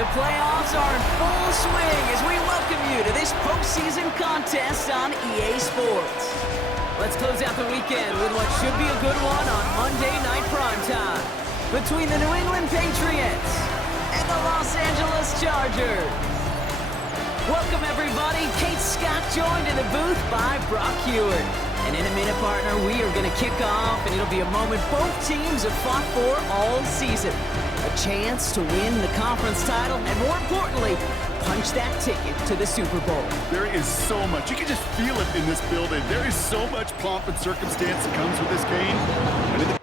The playoffs are in full swing as we welcome you to this postseason contest on EA Sports. Let's close out the weekend with what should be a good one on Monday Night Primetime between the New England Patriots and the Los Angeles Chargers. Welcome, everybody. Kate Scott joined in the booth by Brock Hewitt. And in a minute, partner, we are going to kick off, and it'll be a moment both teams have fought for all season. A chance to win the conference title, and more importantly, punch that ticket to the Super Bowl. There is so much. You can just feel it in this building. There is so much pomp and circumstance that comes with this game. But in the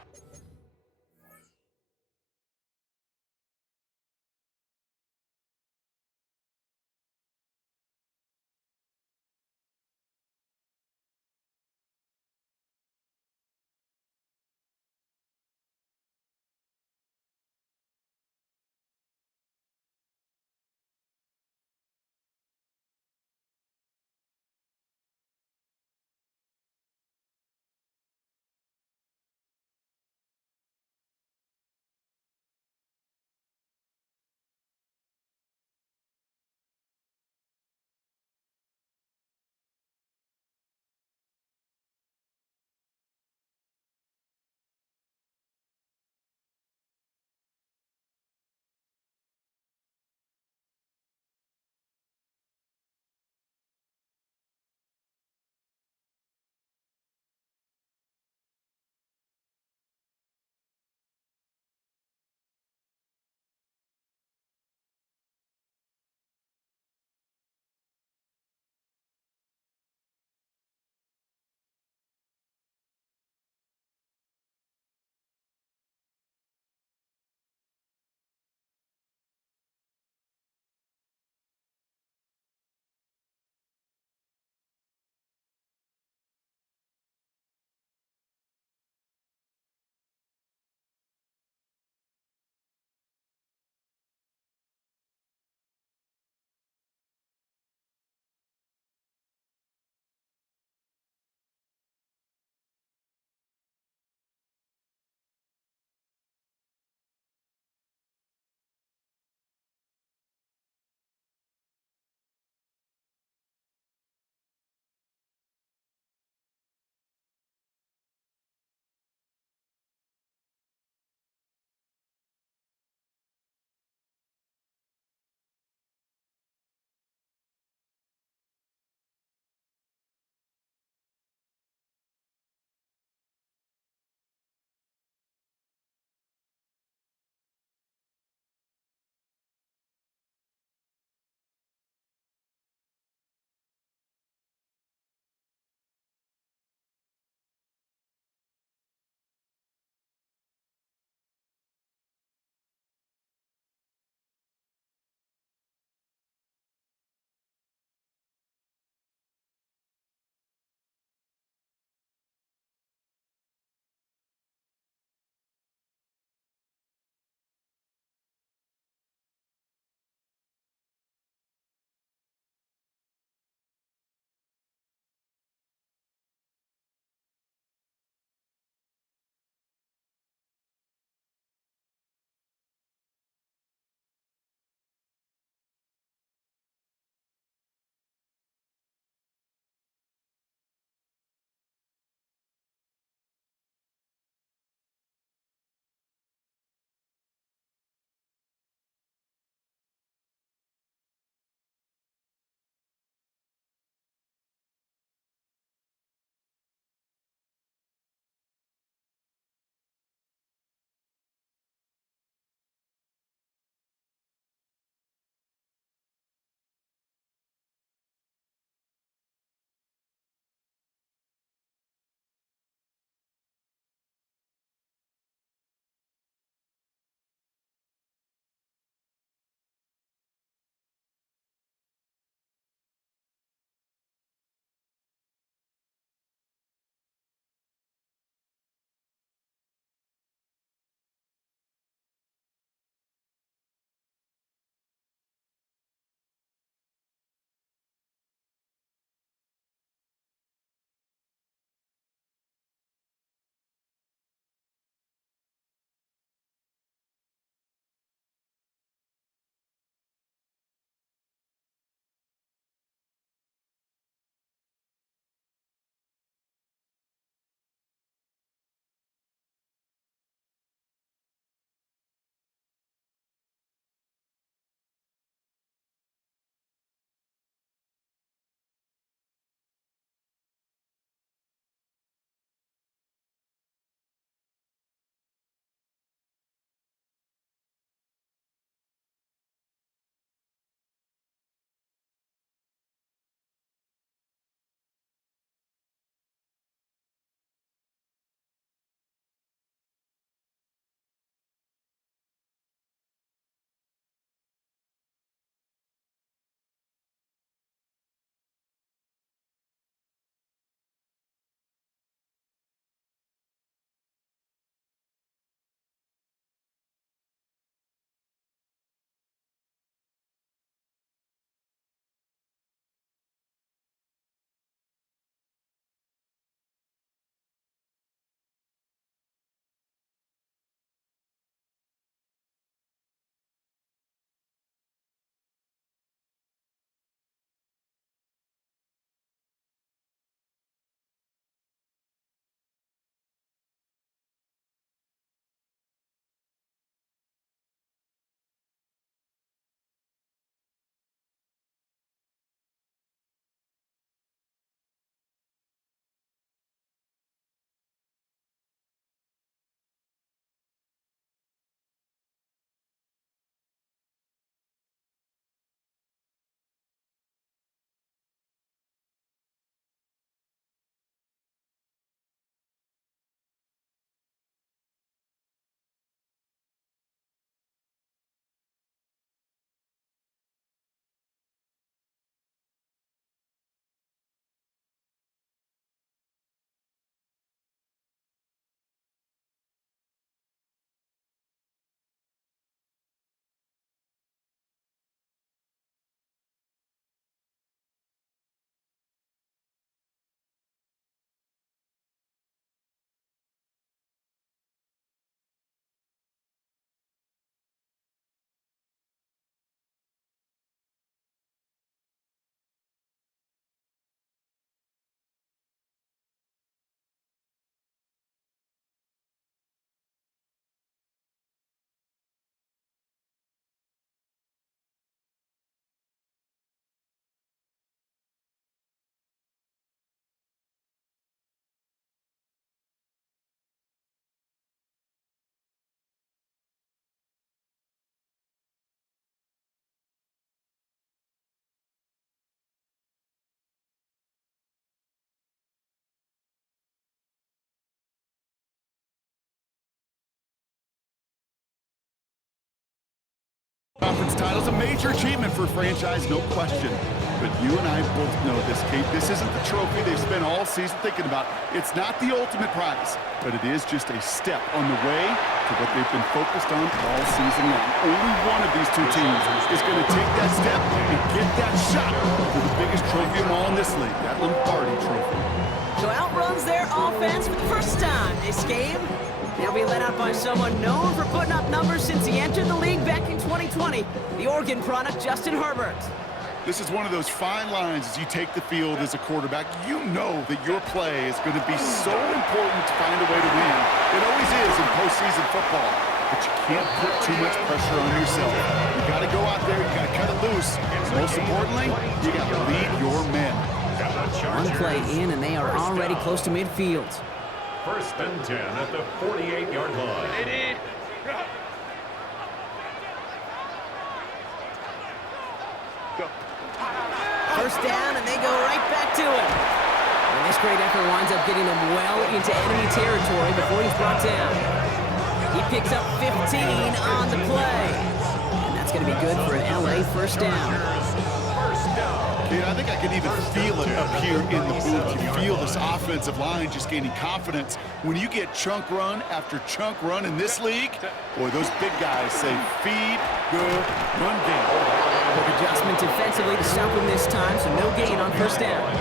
That was a major achievement for a franchise, no question. But you and I both know this, Kate. This isn't the trophy they've spent all season thinking about. It's not the ultimate prize, but it is just a step on the way to what they've been focused on all season long. Only one of these two teams is going to take that step and get that shot for the biggest trophy of all in this league, that Lombardi trophy. So outruns their offense for the first time this game. They'll be led out by someone known for putting up numbers since he entered the league back in 2020, the Oregon product, Justin Herbert. This is one of those fine lines as you take the field as a quarterback. You know that your play is going to be so important to find a way to win. It always is in postseason football, but you can't put too much pressure on yourself. You got to go out there, you got to cut it loose. Most importantly, you got to lead your men. One play in, and they are already close to midfield. 1st and 10 at the 48-yard line. First down, and they go right back to him. And this great effort winds up getting him well into enemy territory before he's brought down. He picks up 15 on the play. And that's going to be good for an LA first down. Kate, I think I can even feel it up here in the booth. You feel this offensive line just gaining confidence. When you get chunk run after chunk run in this league, boy, those big guys say, feed the run game. Quick adjustment defensively to stop him this time, so no gain on first down.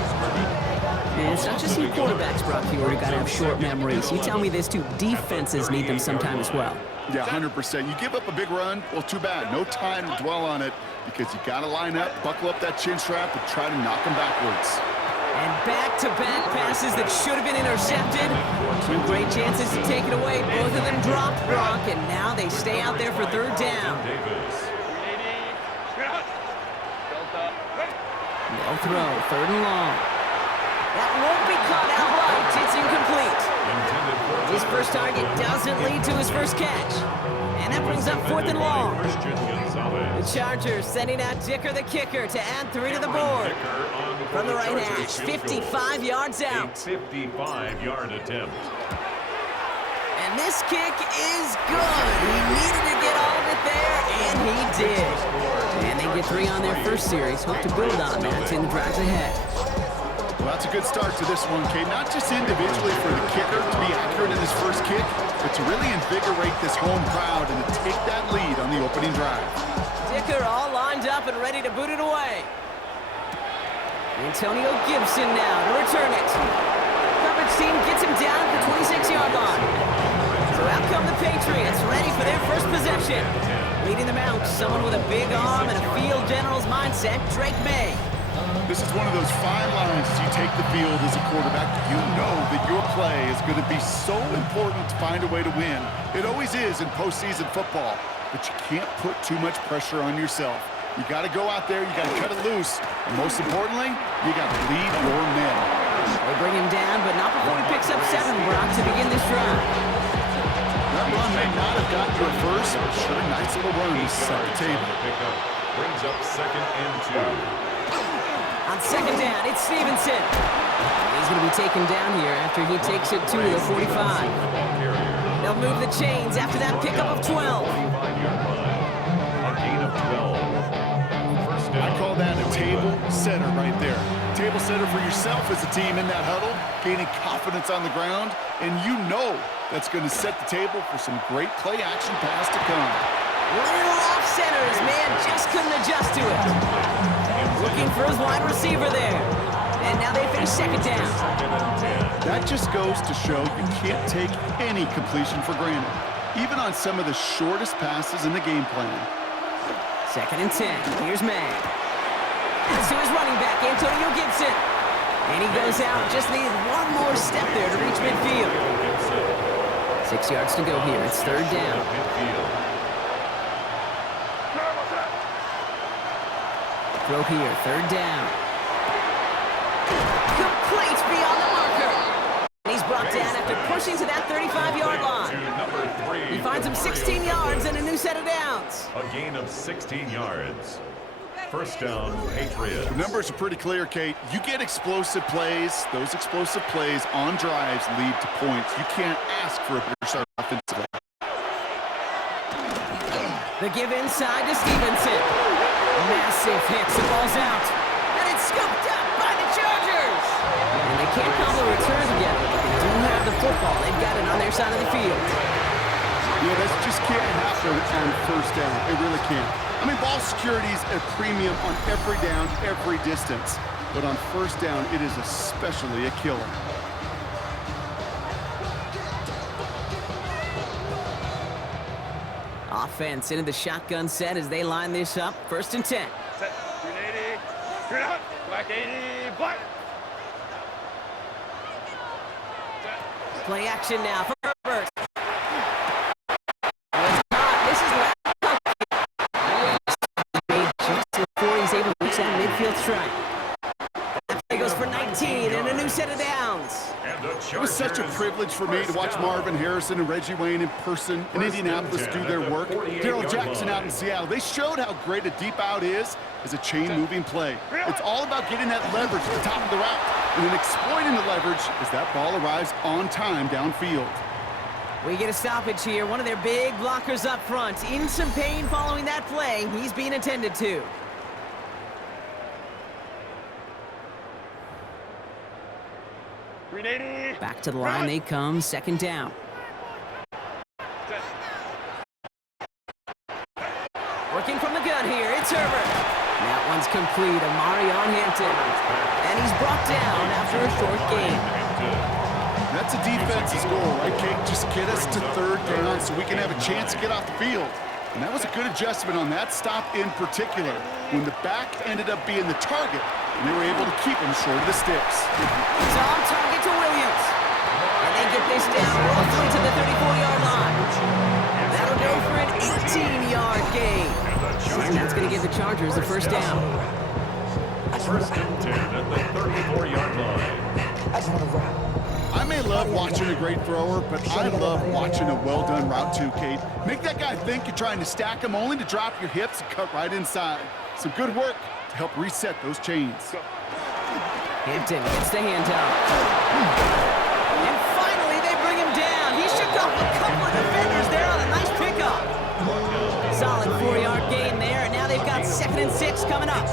And it's not just you quarterbacks, Brock, who got to have short memories. You tell me this too, defenses need them sometime as well. Yeah, 100%. You give up a big run, well, too bad. No time to dwell on it because you got to line up, buckle up that chin strap, and try to knock them backwards. And back-to-back passes that should have been intercepted. Two great chances to take it away. Both of them dropped, Brock, and now they stay out there for third down. They'll throw, 3rd and long. That won't be caught outright. It's incomplete. His first target doesn't lead to his first catch. And that brings up 4th and long. The Chargers sending out Dicker the kicker to add 3 to the board. From the right hash, 55 yards out. 55-yard attempt. And this kick is good. He needed to get all of it there, and he did. And they get 3 on their first series. Hope to build on that in the drives ahead. Well, that's a good start to this one, Kate. Not just individually for the kicker to be accurate in his first kick, but to really invigorate this home crowd and to take that lead on the opening drive. Dicker all lined up and ready to boot it away. Antonio Gibson now to return it. Coverage team gets him down at the 26-yard line. So out come the Patriots, ready for their first possession. Leading them out, someone with a big arm and a field general's mindset, Drake May. This is one of those fine lines as you take the field as a quarterback. You know that your play is going to be so important to find a way to win. It always is in postseason football, but you can't put too much pressure on yourself. You got to go out there, you got to cut it loose, and most importantly, you got to lead your men. They bring him down, but not before he picks up 7, Brock, to begin this drive. That run may not have gotten to it first, but sure, nice little run to set the table. Brings up 2nd and 2. On 2nd down, it's Stevenson. He's going to be taken down here after he takes it to the 45. They'll move the chains after that pickup of 12. A gain of 12. I call that a table setter right there. Table setter for yourself as a team in that huddle, gaining confidence on the ground, and you know that's going to set the table for some great play action pass to come. Little off center, his man just couldn't adjust to it. Looking for his wide receiver there. And now they finish 2nd down. That just goes to show you can't take any completion for granted, even on some of the shortest passes in the game plan. 2nd and 10. Here's May. That's to his running back, Antonio Gibson. And he goes out. Just needed one more step there to reach midfield. 6 yards to go here. It's 3rd down. Throw here, 3rd down. Complete beyond the marker. And he's brought down after pushing to that 35-yard line. He finds him 16 yards and a new set of downs. A gain of 16 yards. 1st down, Patriots. The numbers are pretty clear, Kate. You get explosive plays. Those explosive plays on drives lead to points. You can't ask for a better start offensively. The give inside to Stevenson. Massive hits, the ball's out. And it's scooped up by the Chargers. And they can't call the return together, but they do have the football. They've got it on their side of the field. Yeah, that just can't happen on first down. It really can't. I mean, ball security is a premium on every down, every distance. But on first down, it is especially a killer. Offense into the shotgun set as they line this up. 1st and 10. Set. Green 80. Green out. Black 80. Black. Set. Play action now for Herbert. It's caught. This is made just before he's able to reach that midfield strike. That play goes for 19 and a new set of downs. It was such a privilege for me to watch Marvin Harrison and Reggie Wayne in person in Indianapolis do their work. Darrell Jackson out in Seattle. They showed how great a deep out is as a chain-moving play. It's all about getting that leverage at the top of the route and then exploiting the leverage as that ball arrives on time downfield. We get a stoppage here. One of their big blockers up front. In some pain following that play. He's being attended to. Back to the line they come. 2nd down. Working from the gun here. It's Herbert. That one's complete. Amarion Hampton. And he's brought down after a short gain. That's a defense's goal, right, Kate? Just get us to 3rd down so we can have a chance to get off the field. And that was a good adjustment on that stop in particular, when the back ended up being the target, and they were able to keep him short of the sticks. It's on target to Williams. And they get this down roughly to the 34-yard line. That'll go for an 18-yard gain. And that's going to give the Chargers the 1st down. 1st and 10 at the 34-yard line. I may love watching a great thrower, but I love watching a well-done route too, Kate. Make that guy think you're trying to stack him only to drop your hips and cut right inside. Some good work to help reset those chains. Hampton gets the handout. And finally, they bring him down. He shook off a couple of defenders there on a nice pickup. Solid 4-yard gain there, and now they've got 2nd and 6 coming up.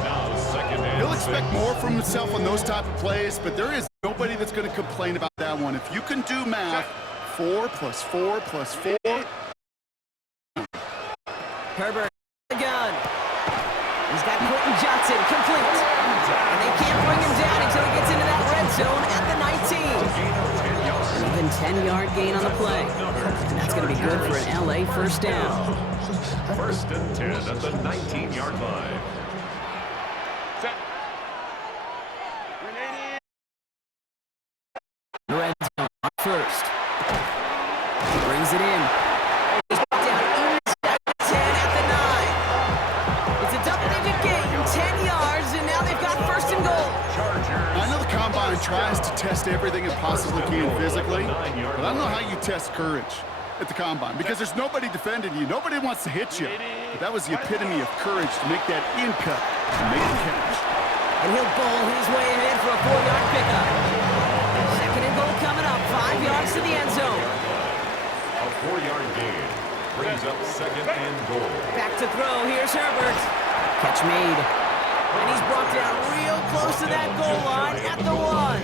He'll expect more from himself on those type of plays, but there is nobody that's going to complain about that one. If you can do math, 4 plus 4 plus 4. Herbert, the gun. He's got Quentin Johnson complete. And they can't bring him down until he gets into that red zone at the 19. An even 10-yard gain on the play. And that's going to be good for an LA 1st down. 1st and 10 at the 19-yard line. Red zone first. Brings it in. He's down inside the 10 at the 9. It's a double-digit gain, 10 yards, and now they've got 1st and goal. I know the Combine tries to test everything it possibly can physically, but I don't know how you test courage at the Combine, because there's nobody defending you. Nobody wants to hit you. But that was the epitome of courage to make that in cut and make the catch. And he'll bowl his way ahead for a 4-yard pickup. 2nd and goal coming up, 5 yards to the end zone. A 4-yard gain brings up 2nd and goal. Back to throw, here's Herbert. Catch made. And he's brought down real close to that goal line at the 1.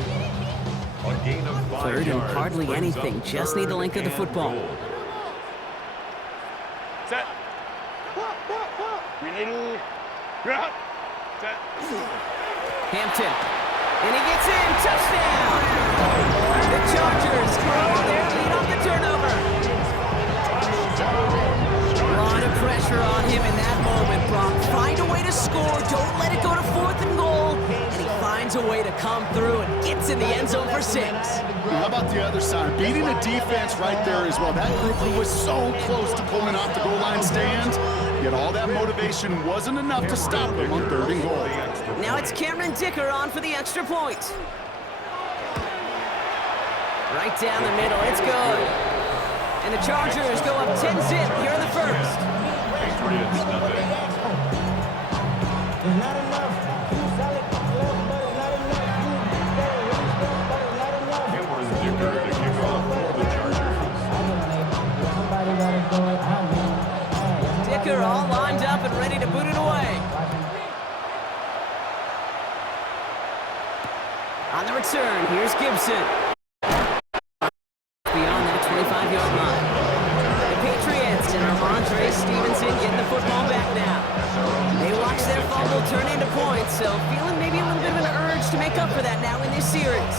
A gain of 5 3rd and yards hardly brings anything, up just need the 3rd length of the and football. goal. Set. Green 80. Green out. Set. Hampton. And he gets in. Touchdown! The Chargers grow their lead off the turnover. A lot of pressure on him in that moment, Brock. Find a way to score. Don't let it go to 4th and goal. And he finds a way to come through and gets in the end zone for 6. How about the other side? Beating the defense right there as well. That group who was so close to pulling off the goal line stand, yet all that motivation wasn't enough to stop them on 3rd and goal. Now it's Cameron Dicker on for the extra point. Right down the middle, it's good. And the Chargers go up 10-zip here in the 1st. Patriots nothing. Cameron Dicker to kick off for the Chargers. Dicker all lined up and ready to boot it away. return. Here's Gibson. Beyond that 25-yard line. The Patriots and Ramondre Stevenson getting the football back now. They watch their fumble turn into points, so feeling maybe a little bit of an urge to make up for that now in this series.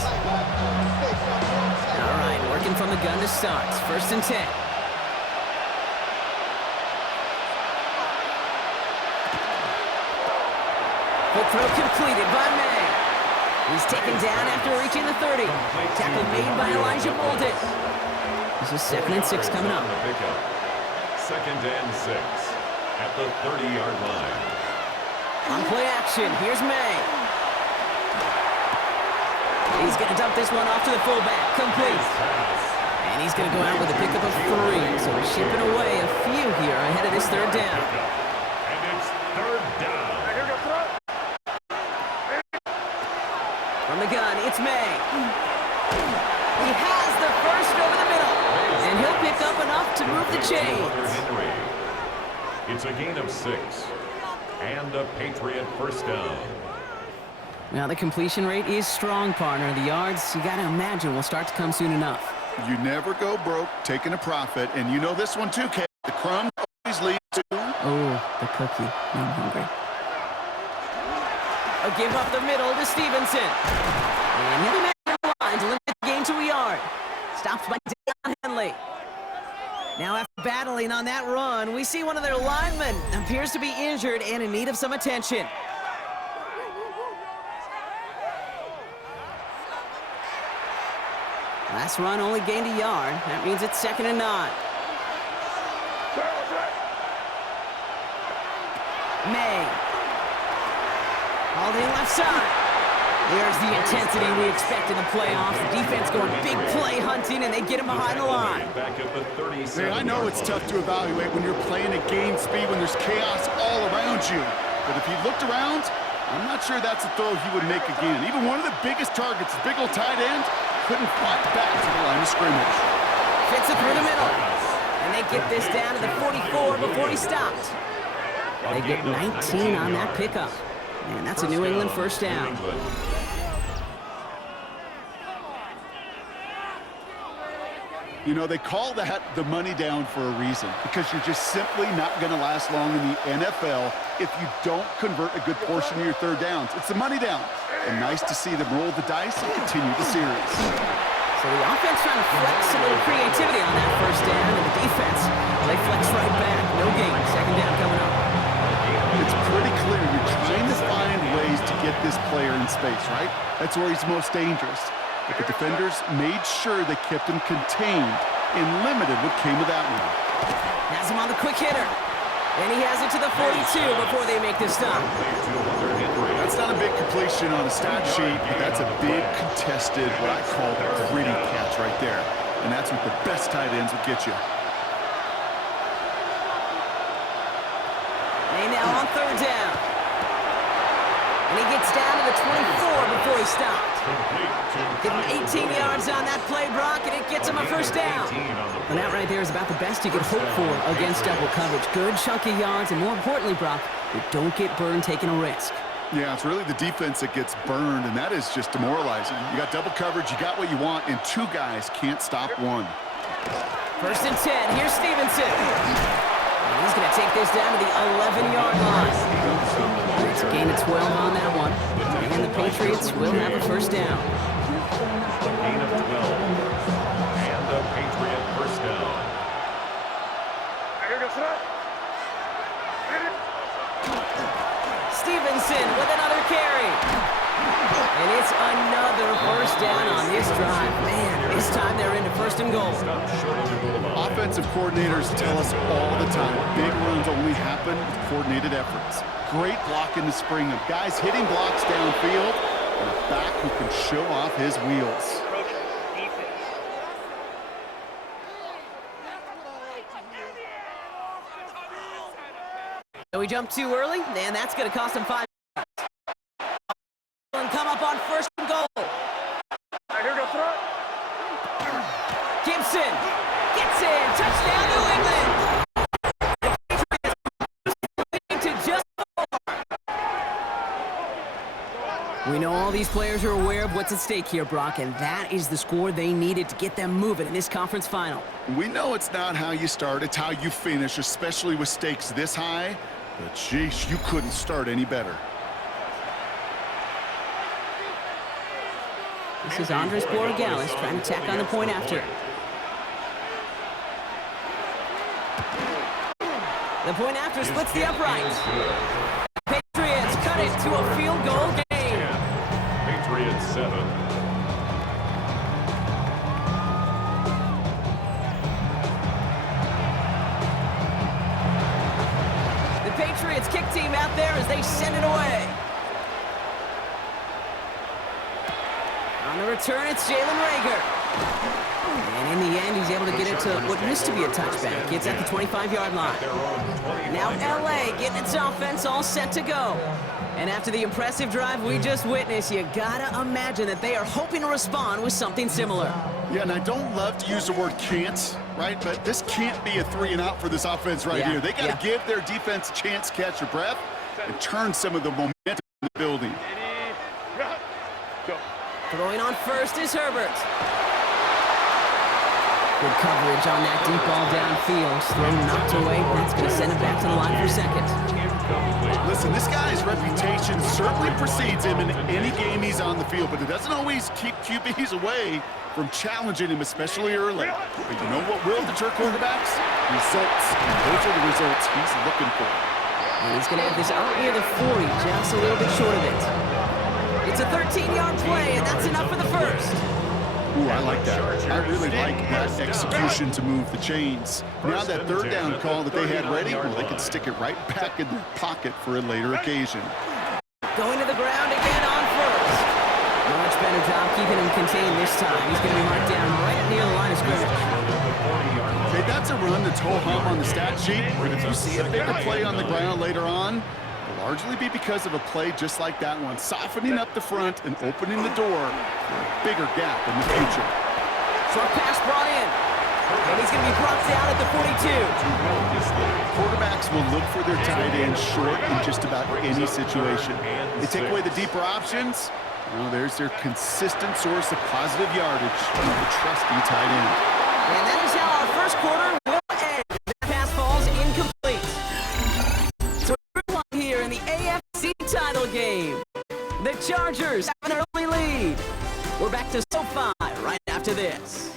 All right, working from the gun to start. First and 10. Quick throw completed by May. He's taken down after reaching the 30. Tackle made by Elijah Bolden. This is 2nd and 6 coming up. 2nd and 6 at the 30-yard line. On play action, here's May. He's going to dump this one off to the fullback. Complete. And he's going to go out with a pickup of 3. So we're shipping away a few here ahead of this 3rd down. And it's 3rd down. From the gun, it's May. He has the first over the middle. And he'll pick up enough to move the chains. It's a gain of 6. And a Patriot first down. Now, the completion rate is strong, partner. The yards, you got to imagine, will start to come soon enough. You never go broke taking a profit, and you know this one too, Kay. The crumbs always lead to... Oh, the cookie. Now I'm hungry. A give up the middle to Stevenson. And he'll be back in the line to limit the gain to a yard. Stopped by Deion Henley. Now after battling on that run, we see one of their linemen appears to be injured and in need of some attention. Last run only gained a yard. That means it's 2nd and 9. May. Hauled in left side. There's the intensity we expect in the playoffs. The defense going big play hunting, and they get him behind the line. Hey, I know it's tough to evaluate when you're playing at game speed, when there's chaos all around you. But if he looked around, I'm not sure that's a throw he would make again. Even one of the biggest targets, the big old tight end, couldn't fight back to the line of scrimmage. Fits it through the middle. And they get this down to the 44 before he stopped. They get 19 on that pickup. And that's a New England first down. You know, they call that the money down for a reason, because you're just simply not going to last long in the NFL if you don't convert a good portion of your 3rd downs. It's the money down. And nice to see them roll the dice and continue the series. So the offense trying to flex a little creativity on that first down, and the defense, they flex right back. No gain. 2nd down coming up. It's pretty clear you're trying to find ways to get this player in space, right? That's where he's most dangerous. But the defenders made sure they kept him contained and limited what came of that one. Has him on the quick hitter. And he has it to the 42 before they make this stop. That's not a big completion on a stat sheet, but that's a big contested, what I call the gritty catch right there. And that's what the best tight ends will get you. They now on 3rd down. And he gets down to the 24 before he stopped. Give him 18 yards on that play, Brock, and it gets him a first down. And that right there is about the best you could hope for against double coverage. Good chunky yards, and more importantly, Brock, you don't get burned taking a risk. Yeah, it's really the defense that gets burned, and that is just demoralizing. You got double coverage, you got what you want, and 2 guys can't stop one. 1st and 10, here's Stevenson. And he's going to take this down to the 11-yard line. It's a gain of 12 on that one. And the Patriots will have a first down. A gain of 12. And a Patriot first down. Stevenson with another carry. And it's another first down on this drive. Man, this time they're into 1st and goal. Offensive coordinators tell us all the time, big runs only happen with coordinated efforts. Great block in the spring of guys hitting blocks downfield and a back who can show off his wheels. So we jumped too early, and that's going to cost him 5. And come up on 1st and goal. Gibson gets in. Touchdown, New England. To just 4. We know all the these players are aware of what's at stake here, Brock, and that is the score they needed to get them moving in this conference final. We know it's not how you start, it's how you finish, especially with stakes this high. But, sheesh, you couldn't start any better. This is Andres Borregales trying to tack on the point after. The point after splits the upright. Patriots cut it to a field goal game. Patriots 7. The Patriots kick team out there as they send it away. On the return, it's Jalen Reagor. And in the end, he's able to get it to what used to be a touchback. It's at the 25-yard line. Now LA getting its offense all set to go. And after the impressive drive we just witnessed, you gotta imagine that they are hoping to respond with something similar. Yeah, and I don't love to use the word can't, right? But this can't be a 3-and-out for this offense right here. They got to give their defense a chance to catch their breath and turn some of the momentum in the building. Throwing on first is Herbert. Good coverage on that deep ball downfield. Throw knocked away. That's going to send it back to the line for second. Listen, this guy's reputation certainly precedes him in any game he's on the field, but it doesn't always keep QBs away from challenging him, especially early. But you know what will deter quarterbacks? Results. And those are the results he's looking for. And he's going to have this out near the 40, just a little bit short of it. It's a 13-yard play, and that's enough for the first. Ooh, I like that. I really like that execution to move the chains. Now that third down call that they had ready, well, they can stick it right back in their pocket for a later occasion. Going to the ground again on first. Much better job keeping him contained this time. He's going to be marked down right near the line of scrimmage. Okay, that's a run that's ho-hum on the stat sheet, but if you see a bigger play on the ground later on, it'll largely be because of a play just like that one, softening up the front and opening the door for a bigger gap in the future. Short pass brought in, and he's going to be brought down at the 42. Quarterbacks will look for their tight end short in just about any situation. They take away the deeper options. Well, there's their consistent source of positive yardage from the trusty tight end. And that is how our first quarter will end. That pass falls incomplete. So we're here in the AFC title game. The Chargers have an early lead. We're back to SoFi right after this.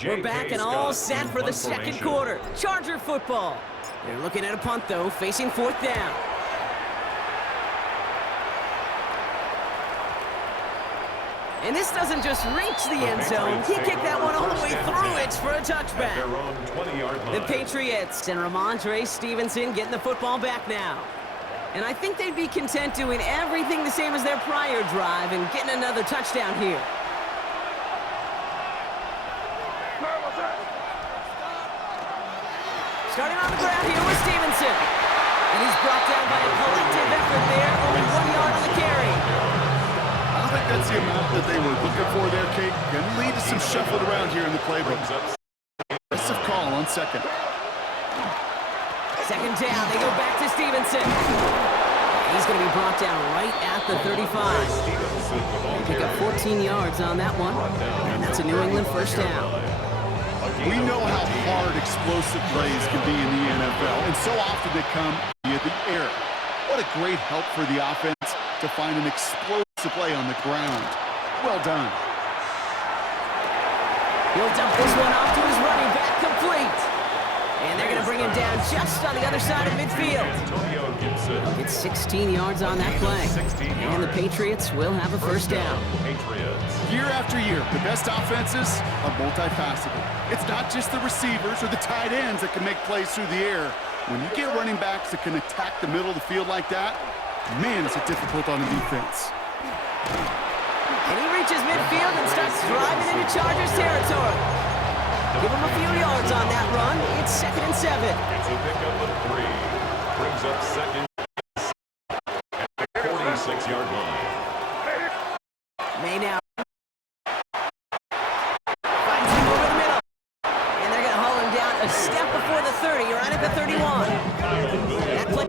We're back and all set for the second quarter. Charger football. They're looking at a punt, though, facing fourth down. And this doesn't just reach the end zone. He kicked that one all the way through it for a touchback. The Patriots and Ramondre Stevenson getting the football back now. And I think they'd be content doing everything the same as their prior drive and getting another touchdown here. Starting on the ground here with Stevenson. And he's brought down by a collective effort there. Only 1 yard on the carry. I don't think that's the amount that they were looking for there, Kate. Going to lead to some shuffling around here in the playbook. Aggressive call on second. Second down, they go back to Stevenson. He's going to be brought down right at the 35. They pick up 14 yards on that one. And that's a New England first down. We know how hard explosive plays can be in the NFL, and so often they come via the air. What a great help for the offense to find an explosive play on the ground. Well done. He'll dump this one off to his running back, complete. And they're going to bring him down just on the other side of midfield. It's 16 yards on that play. And the Patriots will have a first down. Year after year, the best offenses are multifaceted. It's not just the receivers or the tight ends that can make plays through the air. When you get running backs that can attack the middle of the field like that, man, is it difficult on the defense. And he reaches midfield and starts driving into Chargers territory. Give him a few yards on that run. It's 2nd and 7. It's a pickup of 3. Brings up second. 46-yard line. May now. Finds him over the middle. And they're going to haul him down a step before the 30. You're right at the 31. That play.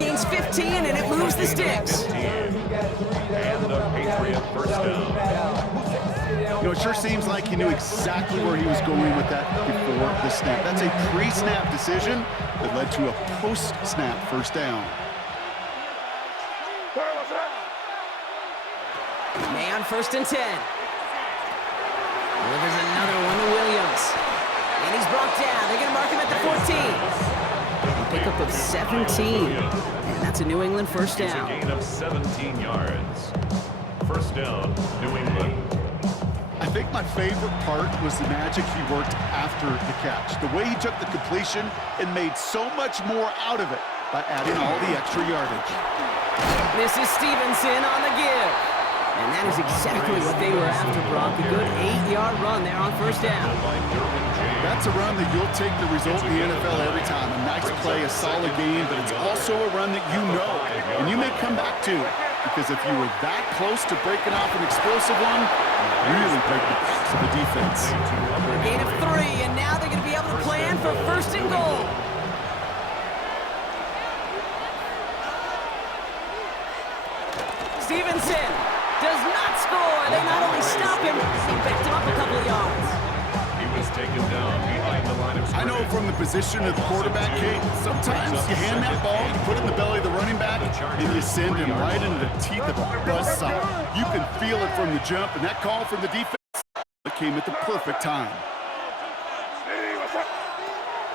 Gains 15 and it moves the sticks. And a Patriot first down. You know, it sure seems like he knew exactly where he was going with that before the snap. That's a pre-snap decision that led to a post-snap first down. May on 1st and 10. Delivers another one to Williams. And he's brought down. They're going to mark him at the 14. Pickup of 17. And that's a New England first down. It's a gain of 17 yards. First down, New England. I think my favorite part was the magic he worked after the catch. The way he took the completion and made so much more out of it by adding all the extra yardage. This is Stevenson on the give. And that is exactly what they were after, Brock. A good 8-yard run there on first down. That's a run that you'll take the result in the NFL every time. A nice play, a solid game, but it's also a run that you know and you may come back to. Because if you were that close to breaking off an explosive one, you really break the backs of the defense. Gain of 3, and now they're going to be able to plan for 1st and goal. Stevenson does not score. They not only stop him, they backed him up a couple of yards. He was taken down behind the line of scrimmage. I know from the position of the quarterback, Kate, sometimes you hand that ball, you put it in the belly of the running back, and you send him right into the teeth of a buzzsaw. You can feel it from the jump, and that call from the defense came at the perfect time.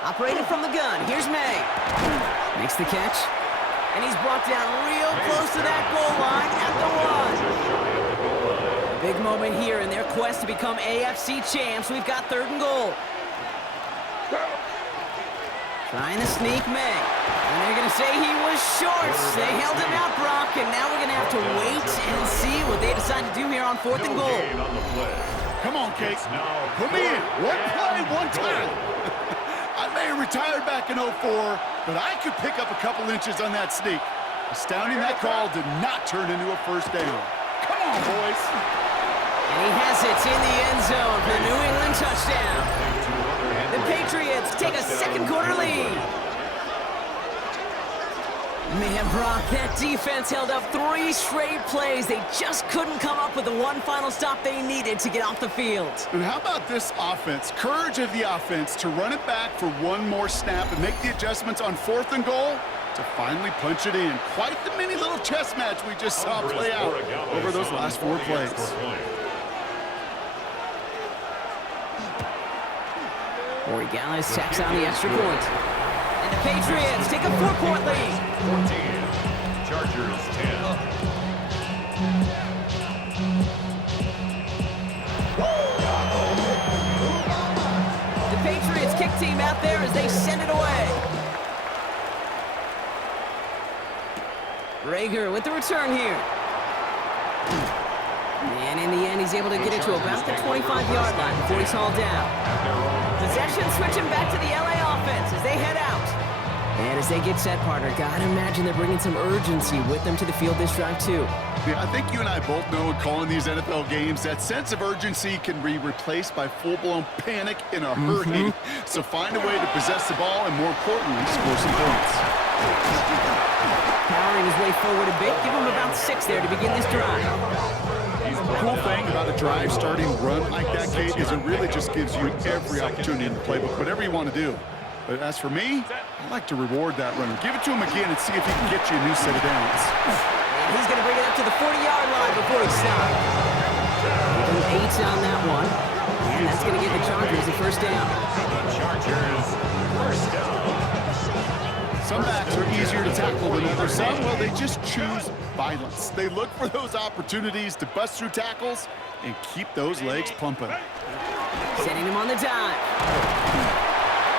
Operating from the gun, here's May. Makes the catch. And he's brought down real close to that goal line at the 1. A big moment here in their quest to become AFC champs. We've got 3rd and goal. Trying to sneak May. And they're going to say he was short. They held him out, Brock, and now we're going to have to wait and see what they decide to do here on 4th and goal. Come on, Kate. Put me in. One play, one time. I player retired back in '04, but I could pick up a couple inches on that sneak. Astounding that call did not turn into a first down. Come on, boys. And he has it in the end zone for the New England touchdown. The Patriots take a second quarter lead. Man, Brock, that defense held up 3 straight plays. They just couldn't come up with the one final stop they needed to get off the field. And how about this offense? Courage of the offense to run it back for one more snap and make the adjustments on 4th and goal to finally punch it in. Quite the mini little chess match we just saw play out over those last 4 plays. Origales tacks on the extra point. And the Patriots take a 4-point lead. 14. Chargers 10. The Patriots kick team out there as they send it away. Rager with the return here. And in the end, he's able to get it to about the 25-yard line before he's hauled down. Possession switching back to the LA offense as they head out. And as they get set, partner, gotta imagine they're bringing some urgency with them to the field this drive, too. Yeah, I think you and I both know in calling these NFL games, that sense of urgency can be replaced by full-blown panic in a hurry. So find a way to possess the ball and, more importantly, score some points. Powering his way forward a bit, give him about 6 there to begin this drive. The cool thing about a drive starting run like that, Kate, is it really just gives you every opportunity in the playbook, whatever you want to do. But as for me, I like to reward that runner. Give it to him again and see if he can get you a new set of downs. And he's going to bring it up to the 40-yard line before he stops. Give him 8 on that one. And that's going to give the Chargers a first down. Chargers first down. Some backs are easier to tackle than others. Some, well, they just choose violence. They look for those opportunities to bust through tackles and keep those legs pumping. Setting him on the dive.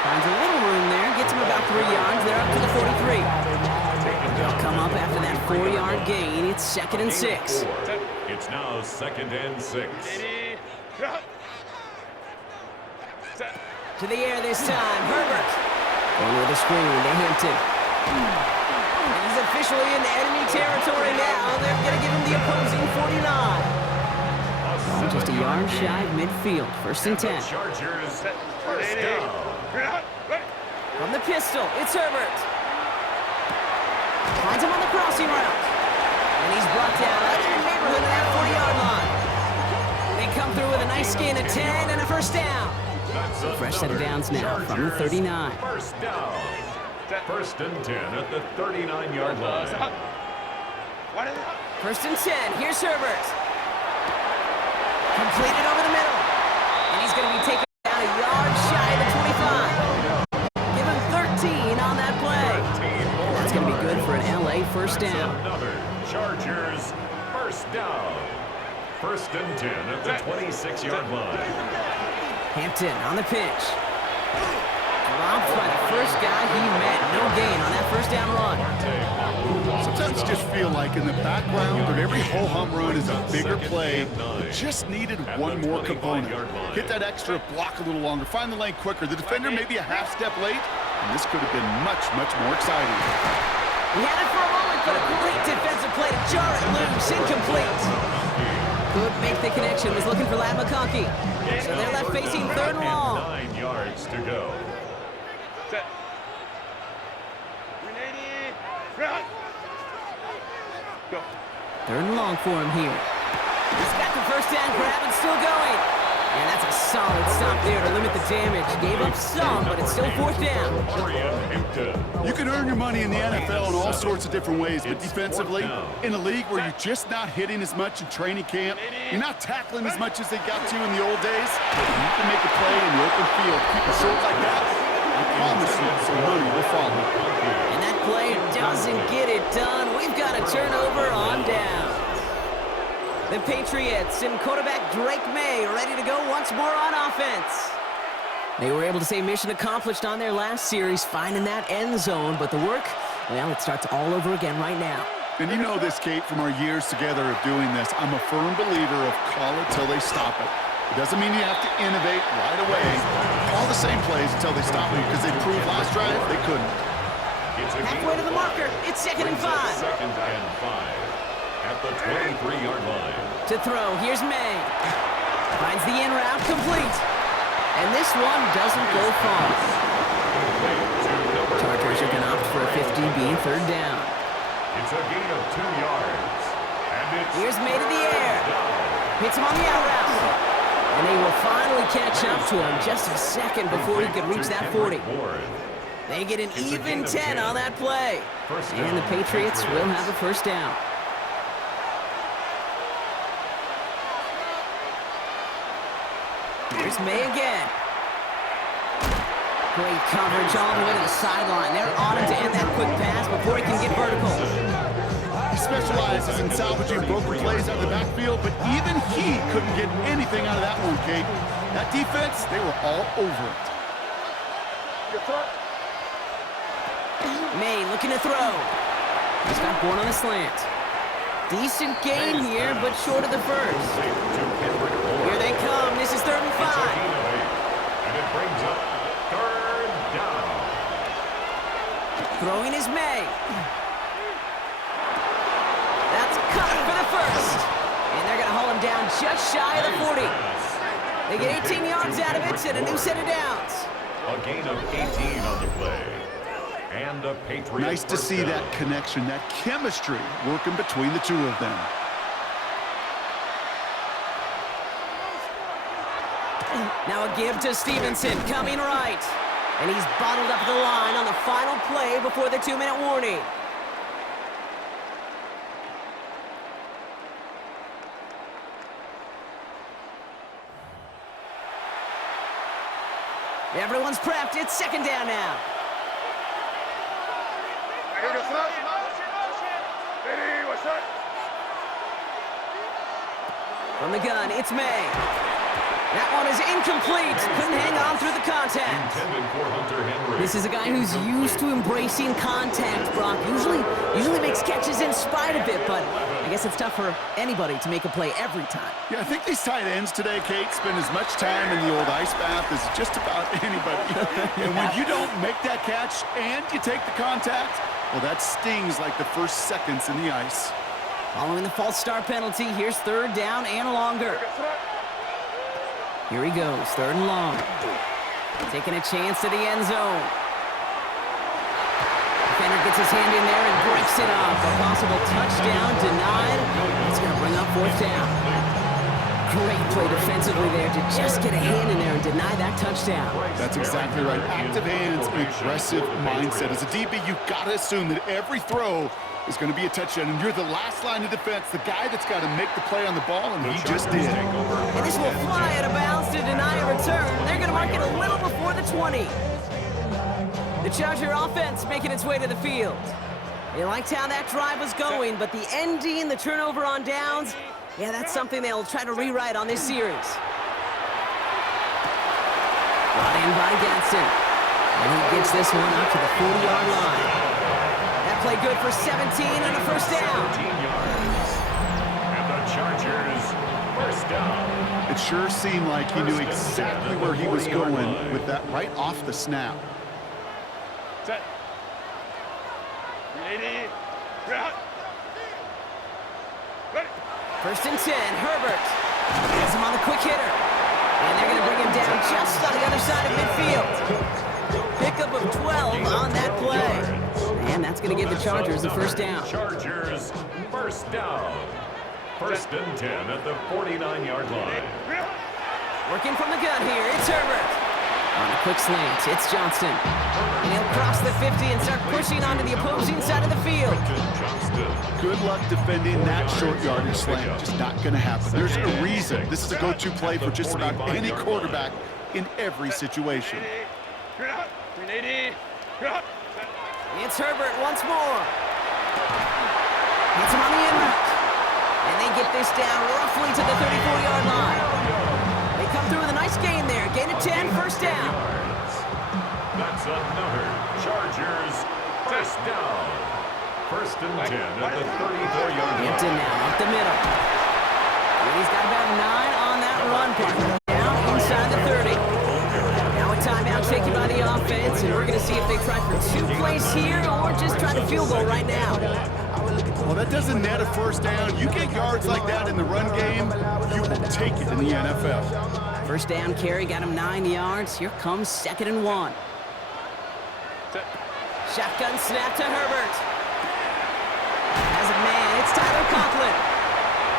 Finds a little room there. Gets him about 3 yards. They're up to the 43. They'll come up after that 4-yard gain. It's 2nd and 6. It's now 2nd and 6. To the air this time. Herbert. Going with a screen to Hampton. And he's officially in enemy territory now. They're going to give him the opposing 49. Just a yard shy of midfield. 1st and 10. Chargers first down. From the pistol, it's Herbert. Finds him on the crossing route. And he's brought down right in the neighborhood of that 40-yard line. They come through with a nice gain of 10 and a first down. So fresh set of downs now from the 39. First down. 1st and 10 at the 39-yard line. 1st and 10. Here's Herbert. Completed over the middle. And he's going to be taken down a yard shy of the 25. Give him 13 on that play. That's going to be good for an LA first down. Another Chargers first down. 1st and 10 at the 26-yard line. Hampton on the pitch. Dropped by the first guy he met. No gain on that first down run. Sometimes you just feel like in the background of every ho-hum run is a bigger play. It just needed one more component. Hit that extra block a little longer. Find the lane quicker. The defender maybe a half step late. And this could have been much, much more exciting. He had it for a moment, but a great defensive play to jar it loose. Incomplete. Could make the connection. Was looking for Lad McConkey. So they're left facing 3rd and long. 9 yards to go. Go. 3rd and long for him here. He's got the first down grab and still going. And that's a solid stop there to limit the damage. Gave up some, but it's still 4th down. You can earn your money in the NFL in all sorts of different ways, but defensively, in a league where you're just not hitting as much in training camp, you're not tackling as much as they got to in the old days, you can make a play in the open field. Keep it short like that, I promise you some money will follow. And that play doesn't get it done. We've got a turnover on down. The Patriots and quarterback Drake May ready to go once more on offense. They were able to say mission accomplished on their last series, finding that end zone, but the work, well, it starts all over again right now. And you know this, Kate, from our years together of doing this, I'm a firm believer of call it till they stop it. It doesn't mean you have to innovate right away. Call the same plays until they stop them because they proved last drive they couldn't. Halfway to the marker. It's 2nd and 5. 2nd and 5 at the 23-yard line. To throw, here's May. Finds the in route, complete. And this one doesn't go far. Chargers are going to opt for a 50-beam 3rd down. It's a gain of 2 yards. And it's Here's May to the air. Hits him on the out route. And they will finally catch up to him just a second before he could reach that 40. They get an even 10 on that play. And the Patriots will have a 1st down. Here's May again. Great coverage all the way to the sideline. They're on him to end that quick pass before he can get vertical. He specializes in salvaging broken plays out of the backfield, but even he couldn't get anything out of that one, Kate. That defense, they were all over it. May looking to throw. He's got Bourne on the slant. Decent gain here, but short of the 1st. Here they come. This is 3rd and 5. And it brings up 3rd down. Throwing is May. That's cut for the 1st. And they're going to haul him down just shy of the 40. They get 18 yards out of it and a new set of downs. A gain of 18 on the play. And a Patriot Nice to see that connection, that chemistry working between the two of them. Now a give to Stevenson, coming right. And he's bottled up the line on the final play before the 2-minute warning. Everyone's prepped. It's 2nd down now. From the gun, it's May. That one is incomplete. Couldn't hang on through the contact. This is a guy who's used to embracing contact, Brock. Usually makes catches in spite of it, but I guess it's tough for anybody to make a play every time. Yeah, I think these tight ends today, Kate, spend as much time in the old ice bath as just about anybody. And when you don't make that catch and you take the contact, well, that stings like the first seconds in the ice. Following the false start penalty, here's 3rd down and longer. Here he goes, 3rd and long. Taking a chance to the end zone. Defender gets his hand in there and breaks it up. A possible touchdown denied. It's going to bring up 4th down. Great play defensively there to just get a hand in there and deny that touchdown. That's exactly right. Active hands, aggressive mindset. As a DB, you've got to assume that every throw is going to be a touchdown, and you're the last line of defense, the guy that's got to make the play on the ball, and he just did. And this will fly out of bounds to deny a return. They're going to mark it a little before the 20. The Charger offense making its way to the field. They liked how that drive was going, but the ending, the turnover on downs, yeah, that's something they'll try to rewrite on this series. Brought in by Gadsden. And he gets this one up to the 40-yard line. That play good for 17 and a 1st down. 17 yards. And the Chargers, 1st down. It sure seemed like he knew exactly where he was going with that right off the snap. Set. 380. Route. Ready. 1st and 10, Herbert. Has him on the quick hitter. And they're going to bring him down just on the other side of midfield. Pickup of 12 on that play. And that's going to give the Chargers the 1st down. Chargers, 1st down. 1st and 10 at the 49-yard line. Working from the gun here, it's Herbert. On a quick slant, it's Johnston. And he'll cross the 50 and start pushing onto the opposing side of the field. Good luck defending that short yardage slant. Just not going to happen. There's a reason. This is a go-to play for just about any quarterback in every situation. 380. It's Herbert once more. Hits him on the in route. And they get this down roughly to the 34-yard line. They come through with a nice gain there. Gain of 10, 1st down. That's another Chargers 1st down. 1st and 10 at the 34-yard line. Hampton now up the middle. And he's got about 9 on that run. Down inside the 30. Now a Timeout taken by the offense, and we're going to see if they try for 2 plays here or just try the field goal right now. Well, that doesn't net a first down. You get yards like that in the run game, you will take it in the NFL. First down carry got him 9 yards. Here comes 2nd and 1. Shotgun snap to Herbert. As a man, it's Tyler Conklin.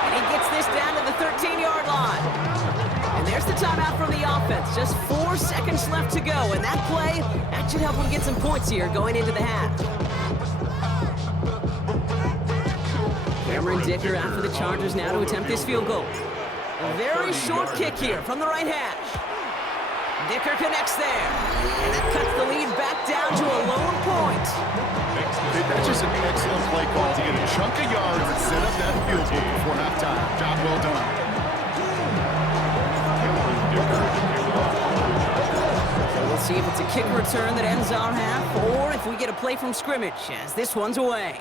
And he gets this down to the 13-yard line. And there's the timeout from the offense. Just 4 seconds left to go. And that play, that should help them get some points here going into the half. Cameron Dicker out for the Chargers now to attempt this field goal. A very short kick here from the right hash. Dicker connects there. And that cuts the lead back down to a lone point. That's just an excellent play call to get a chunk of yards and set up that field goal before halftime. Job well done. So we'll see if it's a kick return that ends our half, or if we get a play from scrimmage, as this one's away.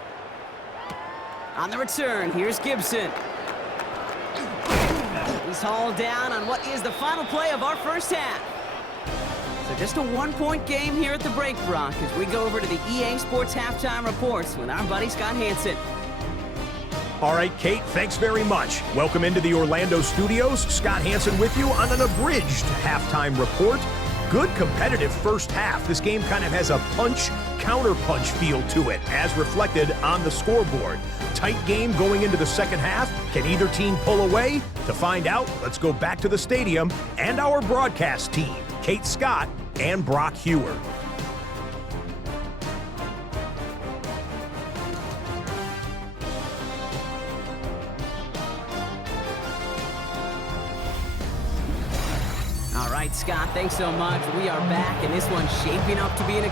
On the return, here's Gibson. He's hauled down on what is the final play of our first half. So just a 1-point game here at the break, Brock, as we go over to the EA Sports Halftime Reports with our buddy Scott Hansen. All right, Kate, thanks very much. Welcome into the Orlando studios. Scott Hansen with you on an abridged halftime report. Good competitive first half. This game kind of has a punch-counter-punch feel to it, as reflected on the scoreboard. Tight game going into the second half. Can either team pull away? To find out, let's go back to the stadium and our broadcast team, Kate Scott and Brock Hewer. All right, Scott, thanks so much. We are back, and this one's shaping up to be an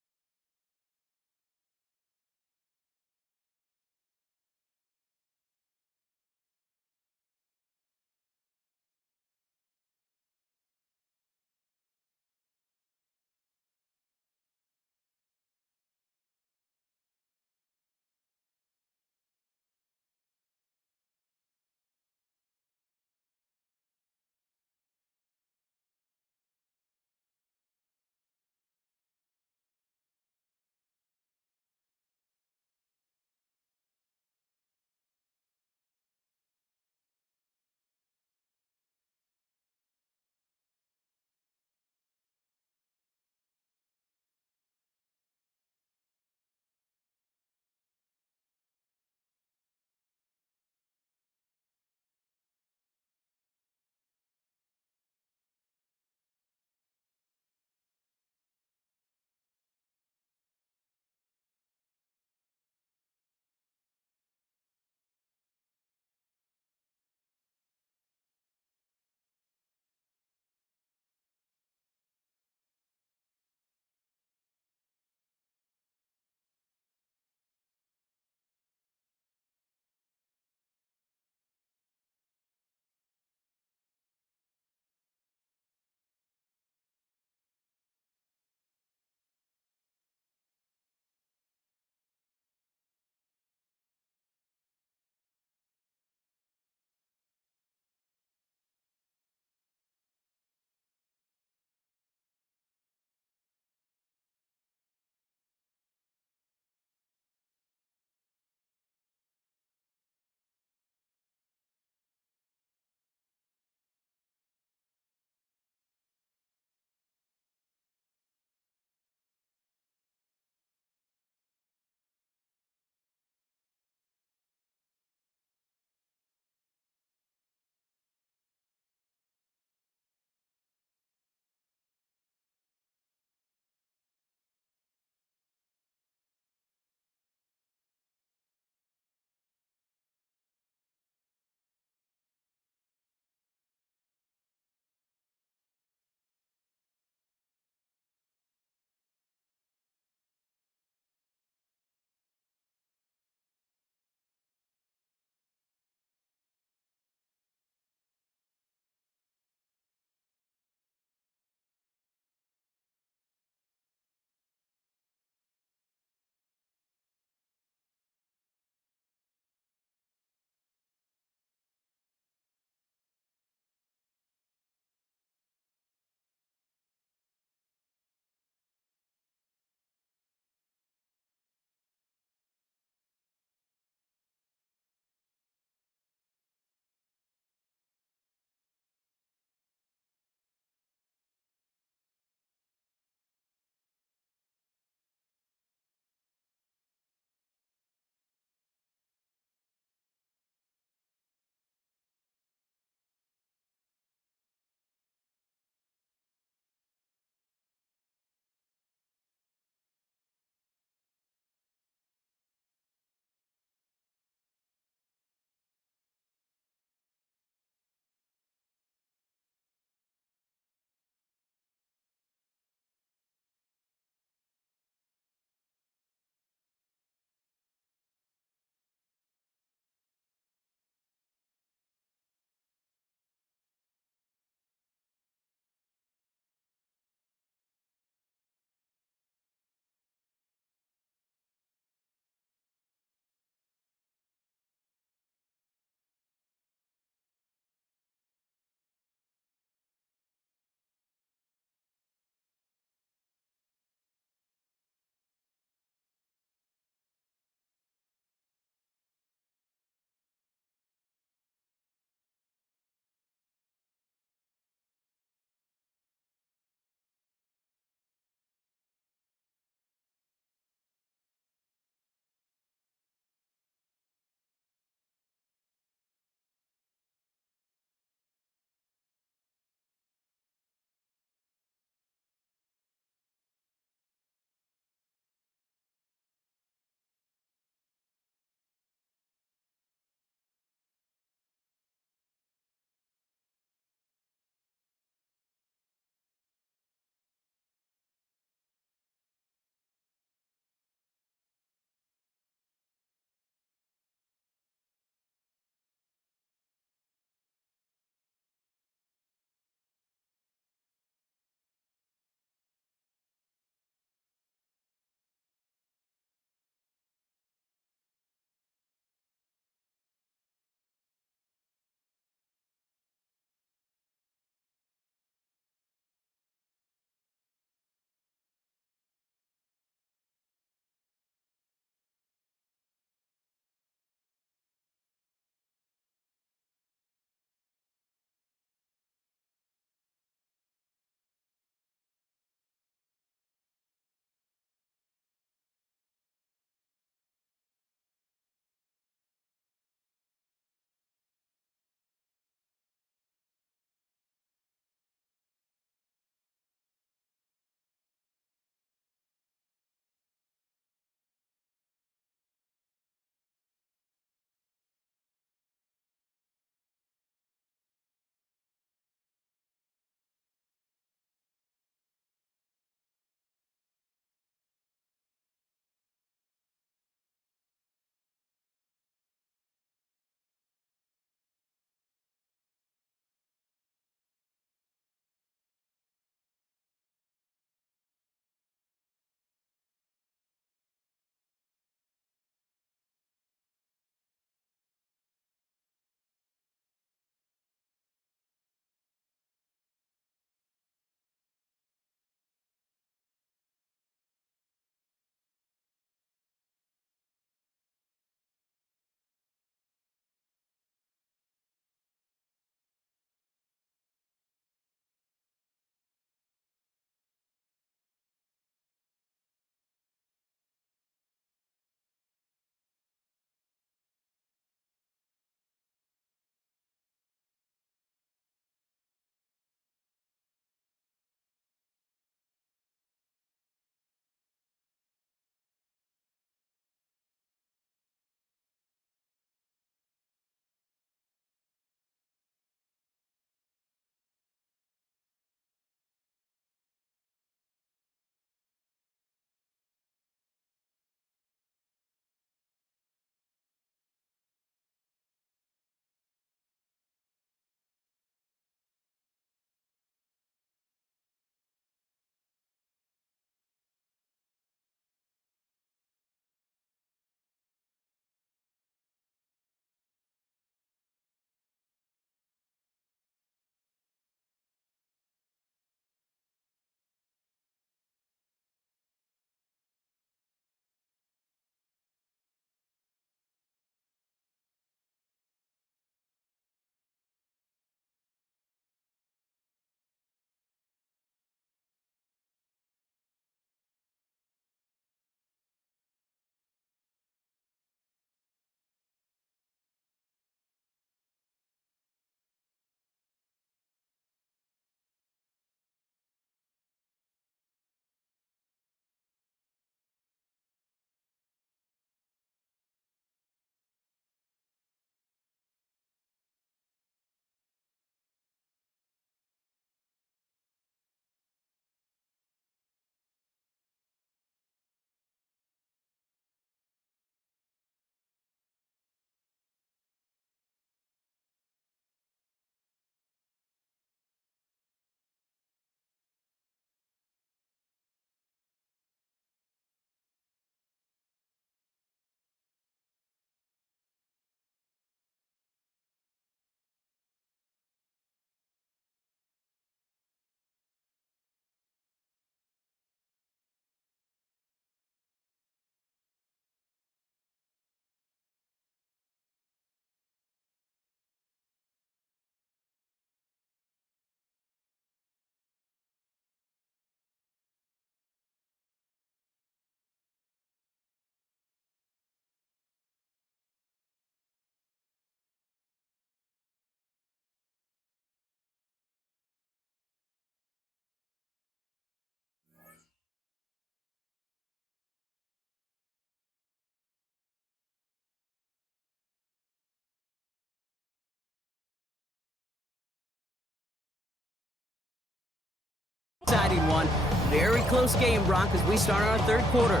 exciting one. Very close game, Brock, as we start our third quarter.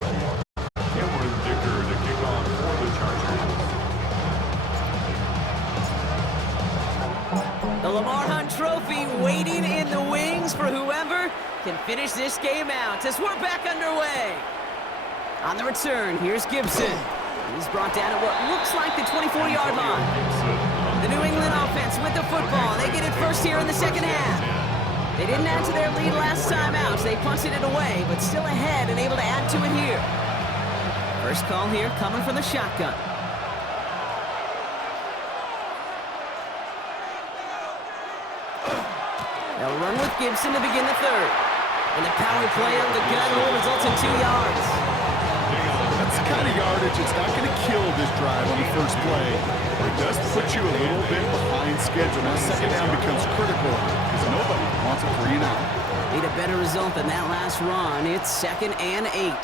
Cameron Dicker to kick off for the Chargers. The Lamar Hunt Trophy waiting in the wings for whoever can finish this game out as we're back underway. On the return, here's Gibson. He's brought down at what looks like the 24-yard line. The New England offense with the football. They get it first here in the second half. They didn't add to their lead last time out, so they punted it away, but still ahead and able to add to it here. First call here coming from the shotgun. They'll run with Gibson to begin the third. And the power play of the gun will result in 2 yards. That's the kind of yardage it's not going to kill this drive on the first play. It does put you a little bit behind schedule. Now second down becomes critical because nobody wants a 3 and out. Need a better result than that last run. It's 2nd and 8.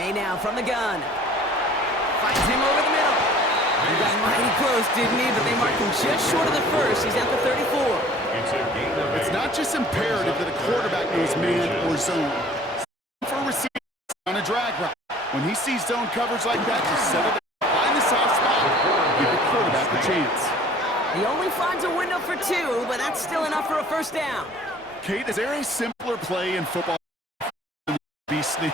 May now from the gun. Finds him over the middle. He got mighty close, didn't he? But they marked him just short of the first. He's at the 34. It's not just imperative that a quarterback knows man or zone. For a receiver on a drag route, when he sees zone coverage like that, just settle down, find the soft spot, give the quarterback a chance. He only finds a window for 2, but that's still enough for a first down. Kate, is there a simpler play in football than the beast sneak?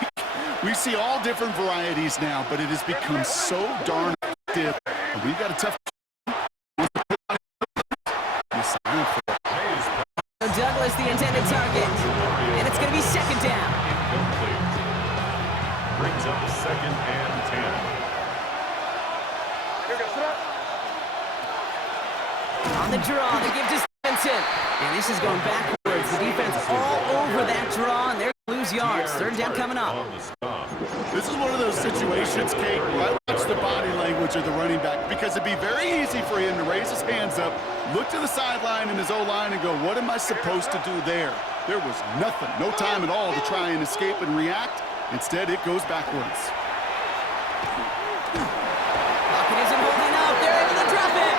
We see all different varieties now, but it has become so darn effective. We've got a tough Douglas, the intended target, and it's going to be second down. Incomplete. Brings up 2nd and 10. On the draw, they give to Stevenson. And this is going backwards. The defense all over that draw, and they're going to lose yards. Third down coming up. This is one of those situations, Kate, where I watch the body language of the running back because it'd be very easy for him to raise his hands up, look to the sideline in his O-line and go, what am I supposed to do there? There was nothing, no time at all to try and escape and react. Instead, it goes backwards. Pocket isn't holding up. They're able to drop it.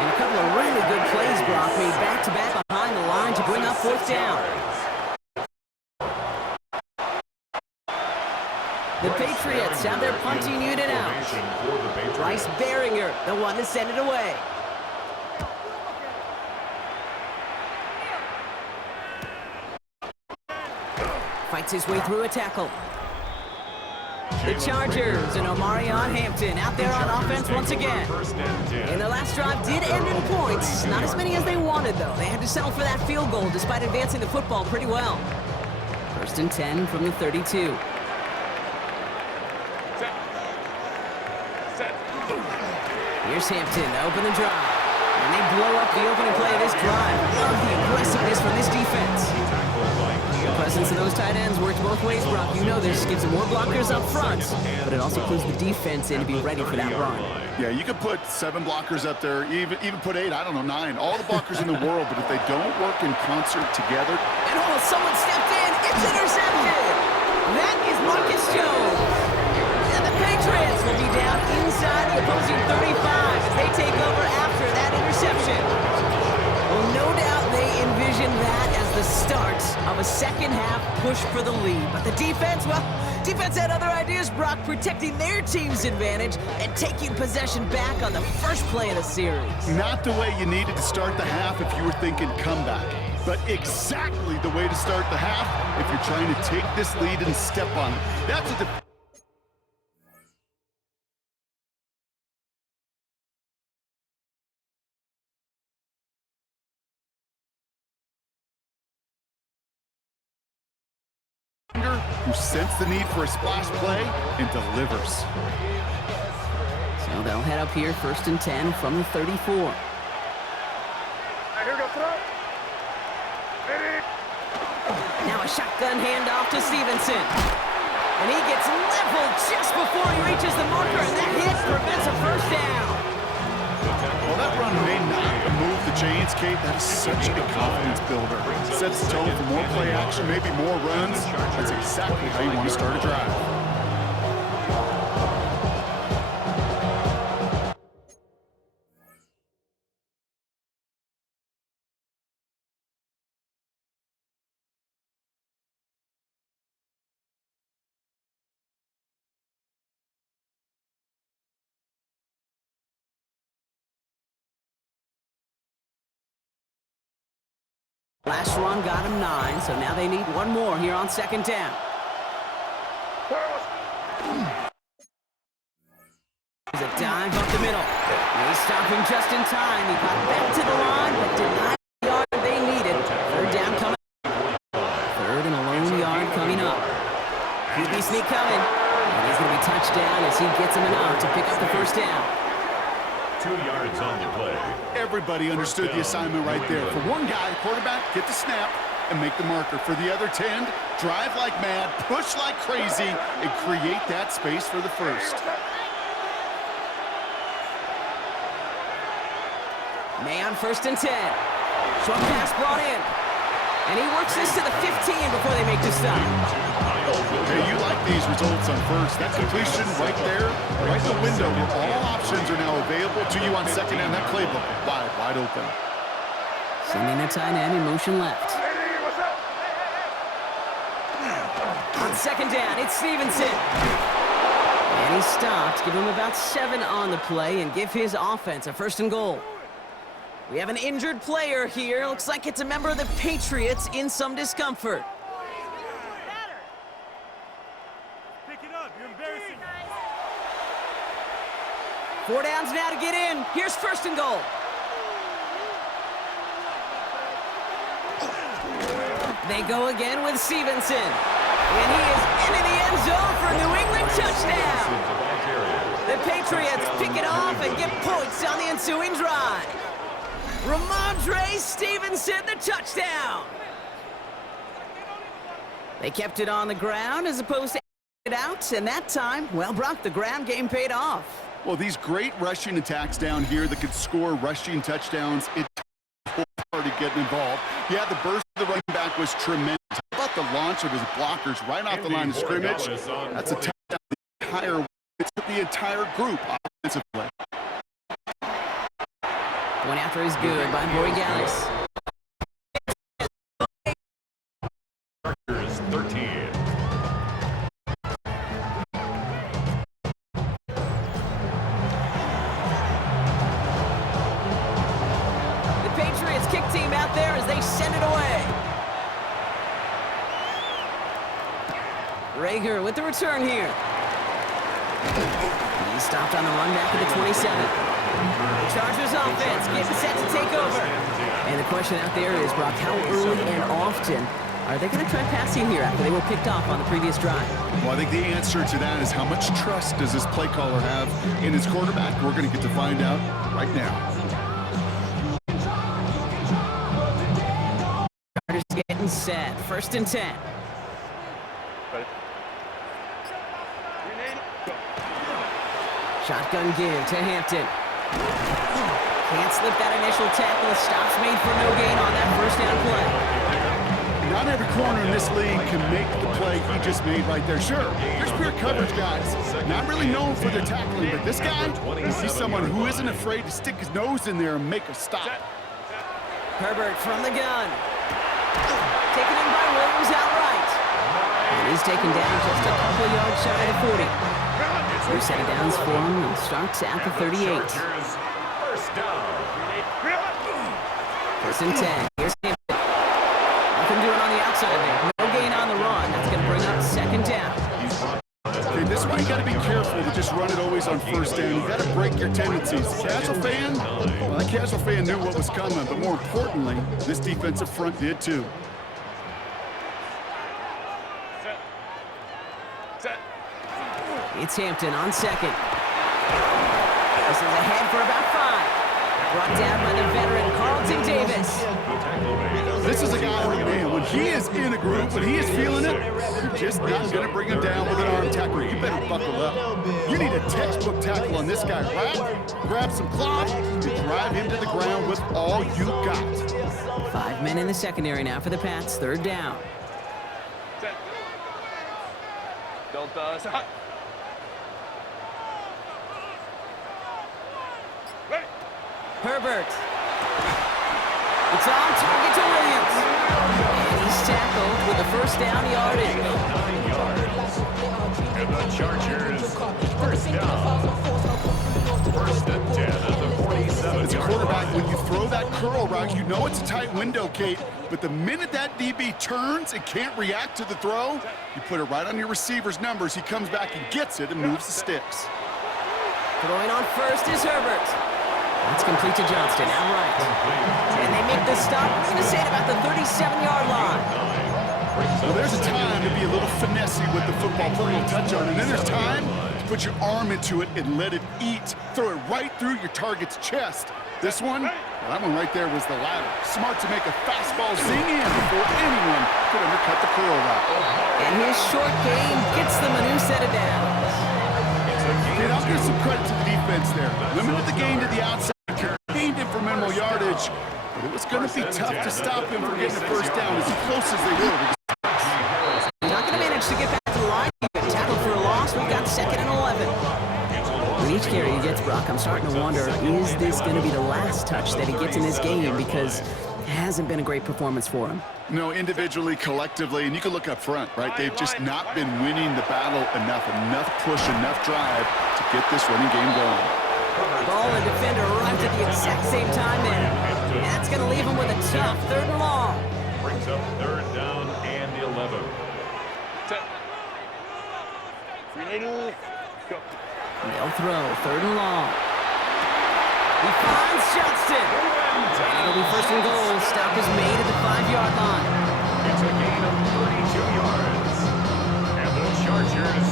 And a couple of really good plays, Brock, made back-to-back behind the line to bring up fourth down. The Patriots have their punting unit out. Bryce Baringer, the one to send it away. Fights his way through a tackle. The Chargers and Omarion Hampton out there on offense once again. And the last drive did end in points. Not as many as they wanted, though. They had to settle for that field goal despite advancing the football pretty well. 1st and 10 from the 32. Here's Hampton to open the drive. And they blow up the opening play of this drive. Love the aggressiveness from this defense. The presence of those tight ends works both ways, Brock. You know this. Gives them more blockers up front, but it also clues the defense in to be ready for that run. Yeah, you could put 7 blockers up there, even put 8, I don't know, 9. All the blockers in the world, but if they don't work in concert together. And someone stepped in. It's intercepted. That is Marcus Jones. And the Patriots will be down inside the opposing 35 as they take over after that interception. Well, no doubt they envisioned that as the start of a second-half push for the lead. But the defense, well, defense had other ideas, Brock, protecting their team's advantage and taking possession back on the first play of the series. Not the way you needed to start the half if you were thinking comeback, but exactly the way to start the half if you're trying to take this lead and step on it. That's what the who sensed the need for a splash play and delivers. So they'll head up here 1st and 10 from the 34. Now a shotgun handoff to Stevenson. And he gets leveled just before he reaches the marker, and that hit prevents a first down. Well, that run may not move the chains, Kate. That is such a confidence builder. Sets the tone for more play action, maybe more runs. That's exactly how you want to start a drive. Last run got him 9, so now they need one more here on second down. There's a dive up the middle. They stop him just in time. He got back to the line, but did not get the yard they needed. Third down coming. Third and a lone yard coming up. QB sneak coming. And he's going to be touched down as he gets him enough to pick up the first down. 2 yards on the play. Everybody understood the assignment right there. For one guy, the quarterback, get the snap and make the marker. For the other 10, drive like mad, push like crazy, and create that space for the first. May on first and 10. Short pass brought in. And he works this to the 15 before they make the stop. Hey, you like these results on first. That completion right there, right in the window where all options are now available to you on second down. That playbook wide open. Sending the tight end in motion left. On second down, it's Stevenson. And he stopped. Give him about 7 on the play and give his offense a first and goal. We have an injured player here. Looks like it's a member of the Patriots in some discomfort. Pick it up. You're embarrassing. 4 downs now to get in. Here's first and goal. They go again with Stevenson. And he is into the end zone for a New England touchdown. The Patriots pick it off and get points on the ensuing drive. Ramondre Stevenson, the touchdown. They kept it on the ground as opposed to it out, and that time, well, Brock, the ground game paid off. Well, these great rushing attacks down here that could score rushing touchdowns, it already getting involved. Yeah, the burst of the running back was tremendous. How about the launch of his blockers right off the line of scrimmage? That's a touchdown. The entire group offensively. One after is good by Borregales. Chargers 13. The Patriots kick team out there as they send it away. Rager with the return here. He stopped on the run back at the 27. Chargers offense getting set to take over. And the question out there is, Brock, how early and often are they going to try passing here after they were picked off on the previous drive? Well, I think the answer to that is how much trust does this play caller have in his quarterback? We're going to get to find out right now. Chargers getting set. First and 10. Shotgun give to Hampton. Can't slip that initial tackle. Stops made for no gain on that first down play. Not every corner in this league can make the play he just made right there. Sure, there's pure coverage guys. Not really known for their tackling, but this guy, he's someone who isn't afraid to stick his nose in there and make a stop. Herbert from the gun. Taken in by Williams outright. And he's taken down just a couple yards shy of the 40. Two set of downs for him and starts at the 38. First down. First and 10. Here's Hampton. Nothing doing on the outside there. No gain on the run. That's going to bring up second down. Okay, this is why you got to be careful to just run it always on first down. You got to break your tendencies. Casual fan, well, that casual fan knew what was coming, but more importantly, this defensive front did too. It's Hampton on second. This is ahead for about 5. Brought down by the veteran Carlton Davis. This is a guy who, man, when he is in a group, when he is feeling it, you're just not going to bring him down with an arm tackle. You better buckle up. You need a textbook tackle on this guy. Grab some cloth and drive him to the ground with all you got. 5 men in the secondary now for the Pats. Third down. Herbert. It's on target to Williams. And he's tackled with the first down yardage. 9 yards. And the Chargers, first down. First and 10 at the 47. As a quarterback, when you throw that curl route, you know it's a tight window, Kate, but the minute that DB turns and can't react to the throw, you put it right on your receiver's numbers. He comes back and gets it and moves the sticks. Throwing on first is Herbert. That's complete to Johnston, outright. And they make the stop, we're going to say it about the 37-yard line. Well, there's a time to be a little finessey with the football, put a little touch on it, and then there's time to put your arm into it and let it eat. Throw it right through your target's chest. This one, well, that one right there was the latter. Smart to make a fastball zing in before anyone could undercut the curl route. And his short game gets them a new set of downs. And I'll give some credit to the defense there. Limited the gain to the outside, gained him for minimal yardage, but it was going to be tough to stop him from getting the first down as close as they were. Not going to manage to get back to the line. Tackle for a loss. We've got 2nd and 11. With each carry he gets, Brock, I'm starting to wonder, is this going to be the last touch that he gets in this game? Because it hasn't been a great performance for him. No, individually, collectively, and you can look up front, right? They've just not been winning the battle enough push, enough drive to get this running game going. Ball and defender arrived at the exact same time there. And that's going to leave him with a tough 3rd and long. Brings up 3rd down and 11. They'll throw 3rd and long. He finds Johnston. And it'll be 1st and goal. Stop is made at the 5-yard line. It's a gain of 32 yards. And the Chargers,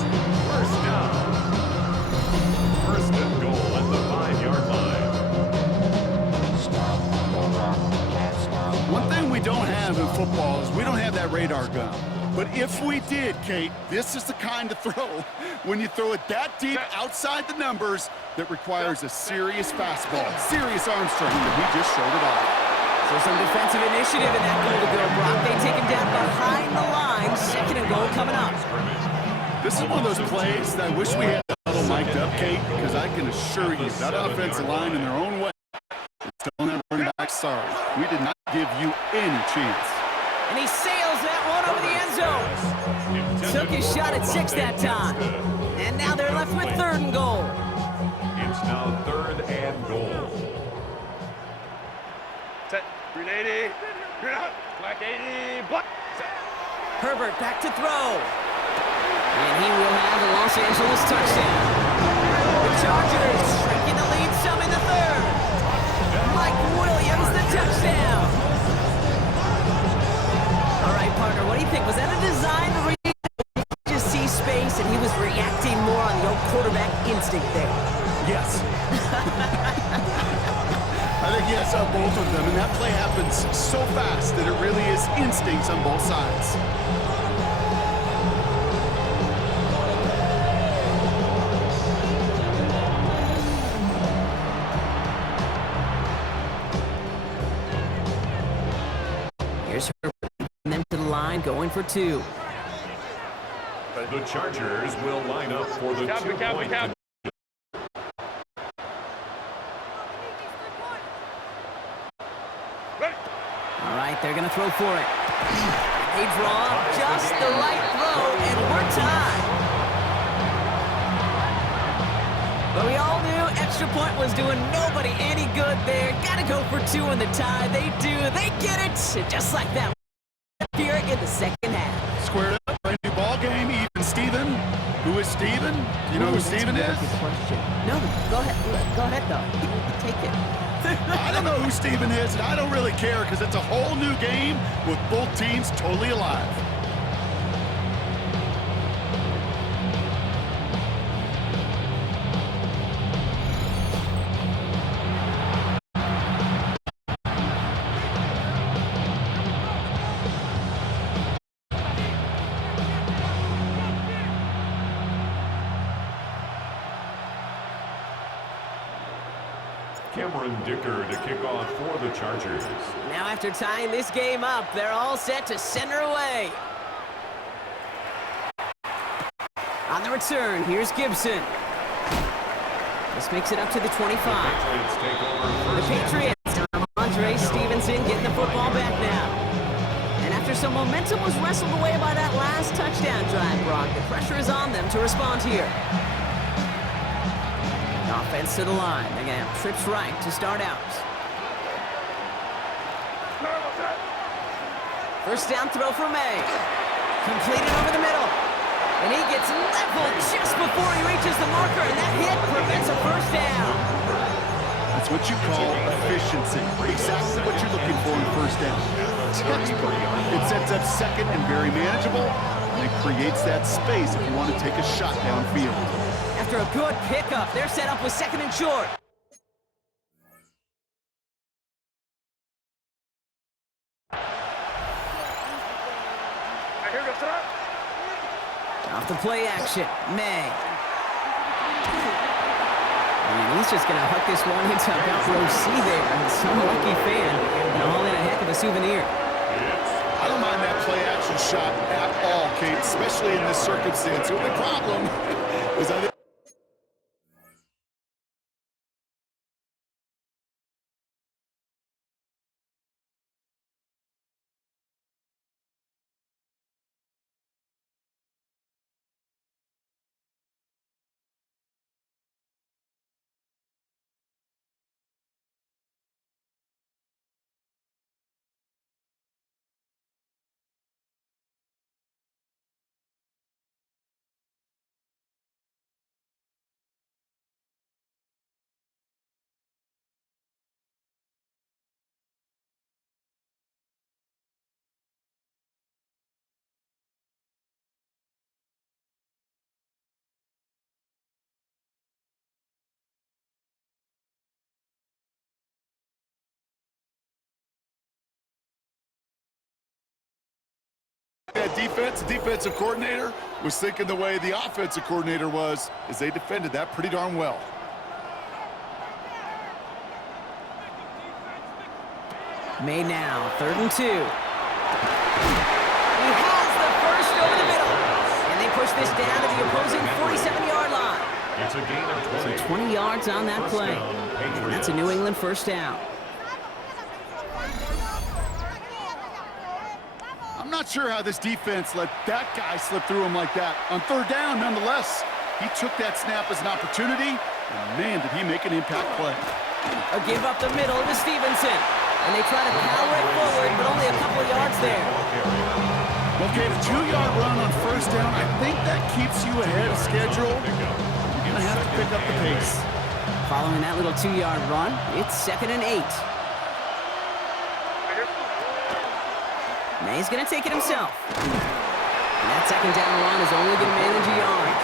1st down. 1st and goal at the 5-yard line. One thing we don't have in football is we don't have that radar gun. But if we did, Kate, this is the kind of throw when you throw it that deep outside the numbers that requires a serious fastball, serious arm strength, and he just showed it off. So some defensive initiative in that goal to go, Brock. They take him down behind the line. 2nd and goal coming up. This is one of those plays that I wish we had a little mic'd up, Kate, because I can assure you that offensive line in their own way is telling that running back, sorry, we did not give you any chance. And he sails that one over the end zone. Took his shot at 6 that time. And now they're left with 3rd and goal. It's now 3rd and goal. Set. 380. Black 80. Block. Herbert back to throw. And he will have the Los Angeles touchdown. The Chargers shrinking the lead some in the 3rd. Mike Williams, the touchdown. All right, partner, what do you think? Was that a design read? Just see space, and he was reacting more on the old quarterback instinct there. Yes. I think yes on both of them, and that play happens so fast that it really is instincts on both sides. Here's Herbert. Them to the line, going for 2. The Chargers will line up for the 2-point. All right, they're going to throw for it. They draw just the right throw, and we're tied. But we all knew extra point was doing nobody any good there. Got to go for 2 in the tie. They do. They get it. Just like that. Here in the 2nd half. Squared up, brand new ball game, even Steven. Who is Steven? Do you know who Steven is? No, go ahead. Go ahead, though. Take it. I don't know who Steven is, and I don't really care because it's a whole new game with both teams totally alive. Cameron Dicker to kick off for the Chargers. Now after tying this game up, they're all set to center away. On the return, here's Gibson. This makes it up to the 25. Patriots take over. The Patriots, Andre Stevenson getting the football back now. And after some momentum was wrestled away by that last touchdown drive, Brock, the pressure is on them to respond here. Offense to the line. They're going to have trips right to start out. First down throw for May. Completed over the middle. And he gets leveled just before he reaches the marker, and that hit prevents a first down. That's what you call efficiency. Exactly what you're looking for in first down. Textbook. It sets up second and very manageable, and it creates that space if you want to take a shot downfield. After a good pickup, they're set up with second and short. Off the play action, May. And he's just going to hook this one into about row C there. And some lucky fan, and all in a heck of a souvenir. I don't mind that play action shot at all, Kate, especially in this circumstance. The only problem is I think that defensive coordinator was thinking the way the offensive coordinator was as they defended that pretty darn well. May now, 3rd and 2. He has the first over the middle. And they push this down to the opposing 47-yard line. It's a gain of 20. So 20 yards on that play. And that's a New England first down. I'm not sure how this defense let that guy slip through him like that. On 3rd down, nonetheless, he took that snap as an opportunity, and man, did he make an impact play. A give up the middle to Stevenson. And they try to power it forward, but only a couple yards there. Okay, the 2-yard run on first down, I think that keeps you ahead of schedule. You're going to have to pick up the pace. Following that little 2-yard run, it's 2nd and 8. May's going to take it himself. And that second down run is only going to manage a yard.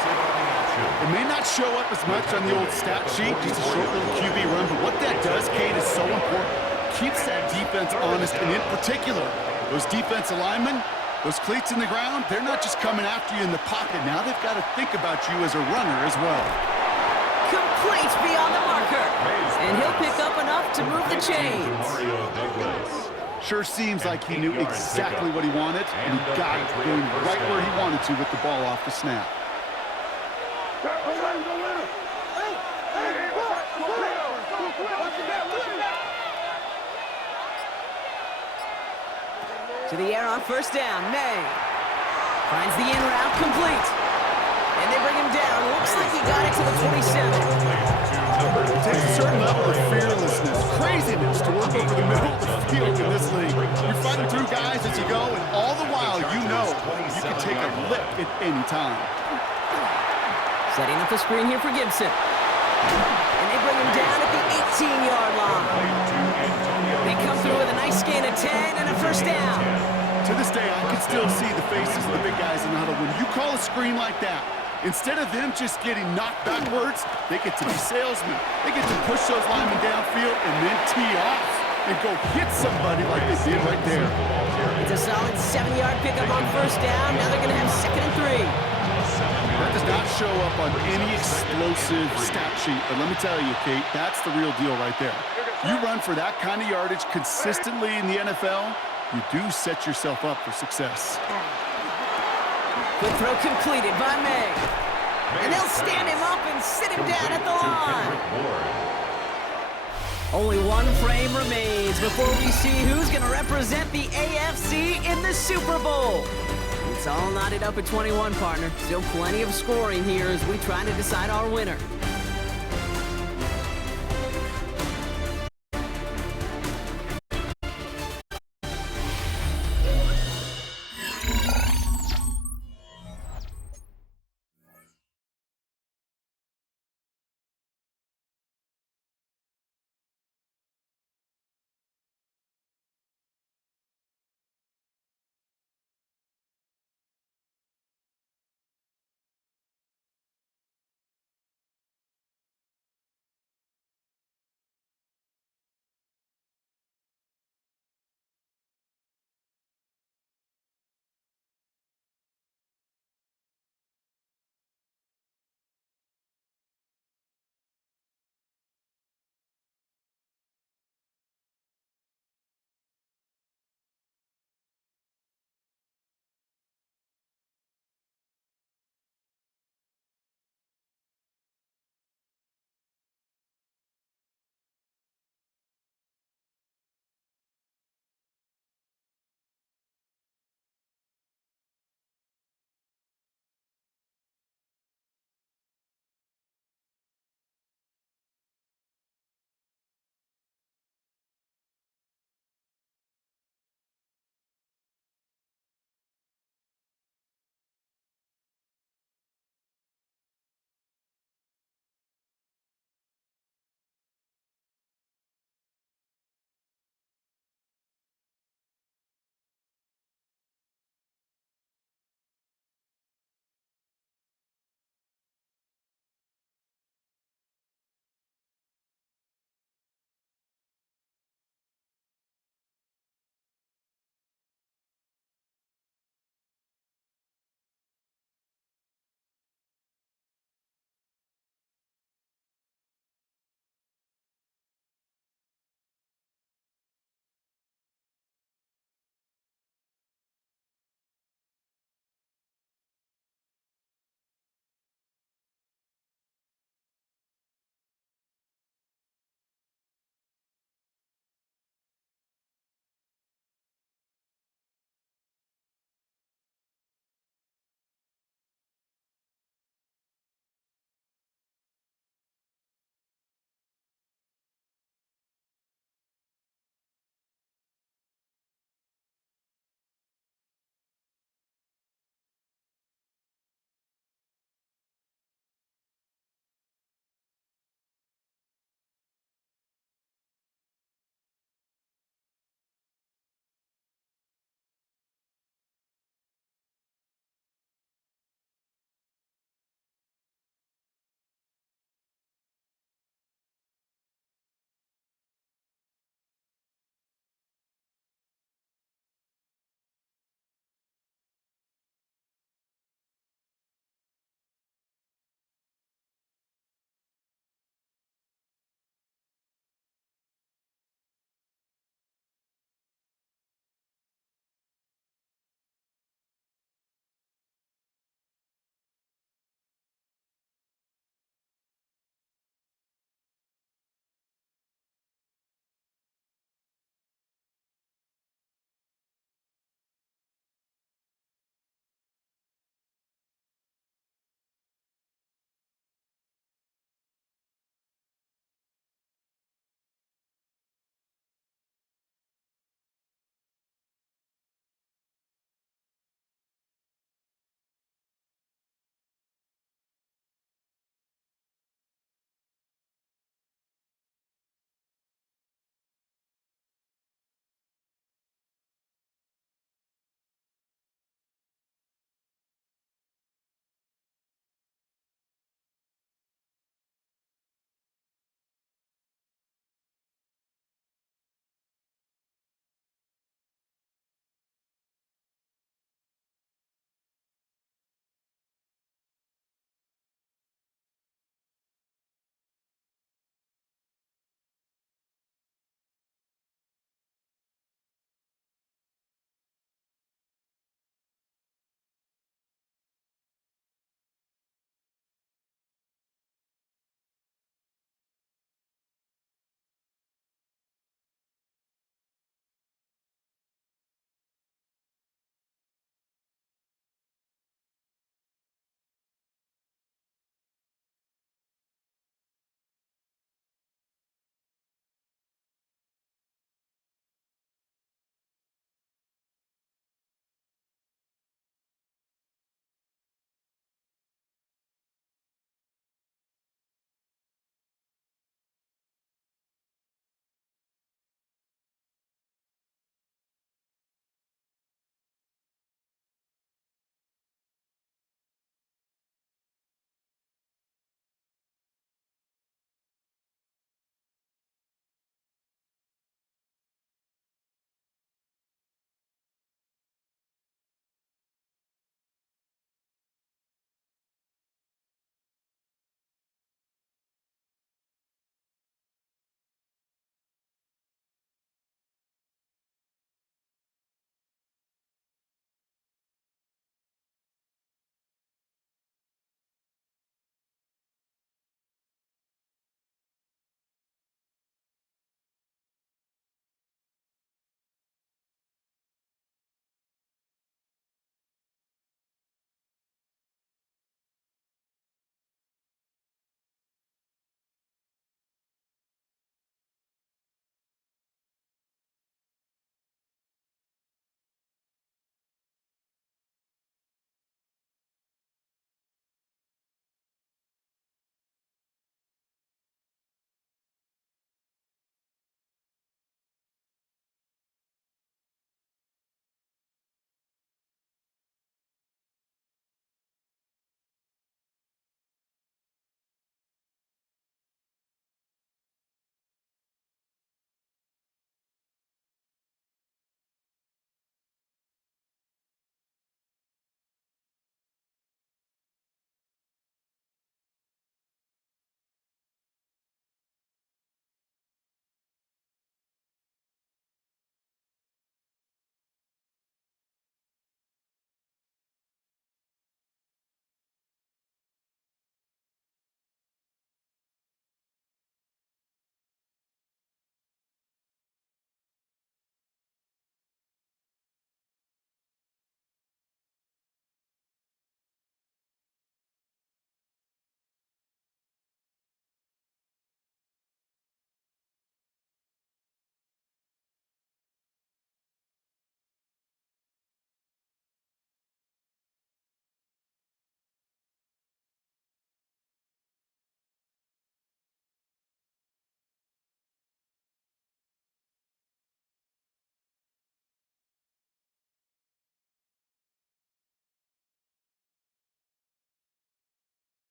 It may not show up as much on the old stat sheet, just a short little QB run, but what that does, Kate, is so important. Keeps that defense honest, and in particular, those defensive linemen, those cleats in the ground, they're not just coming after you in the pocket. Now they've got to think about you as a runner as well. Complete beyond the marker. And he'll pick up enough to move the chains. Sure seems like he knew exactly what he wanted, and he got it going right where he wanted to with the ball off the snap. To the air on first down, May. Finds the in route complete. And they bring him down. Looks like he got it to the 27. It takes a certain level of fearlessness, craziness to work over the middle of the field in this league. You're fighting through guys as you go, and all the while you know you can take a lick at any time. Setting up the screen here for Gibson. And they bring him down at the 18-yard line. They come through with a nice gain of 10 and a first down. To this day, I can still see the faces of the big guys in the huddle. When you call a screen like that, instead of them just getting knocked backwards, they get to be salesmen. They get to push those linemen downfield and then tee off and go hit somebody like they did right there. It's a solid 7-yard pickup on first down. Now they're going to have 2nd and 3. That does not show up on any explosive stat sheet, but let me tell you, Kate, that's the real deal right there. You run for that kind of yardage consistently in the NFL, you do set yourself up for success. Good throw completed by May. And they'll stand him up and sit him down at the line. Only one frame remains before we see who's going to represent the AFC in the Super Bowl. It's all knotted up at 21, partner. Still plenty of scoring here as we try to decide our winner.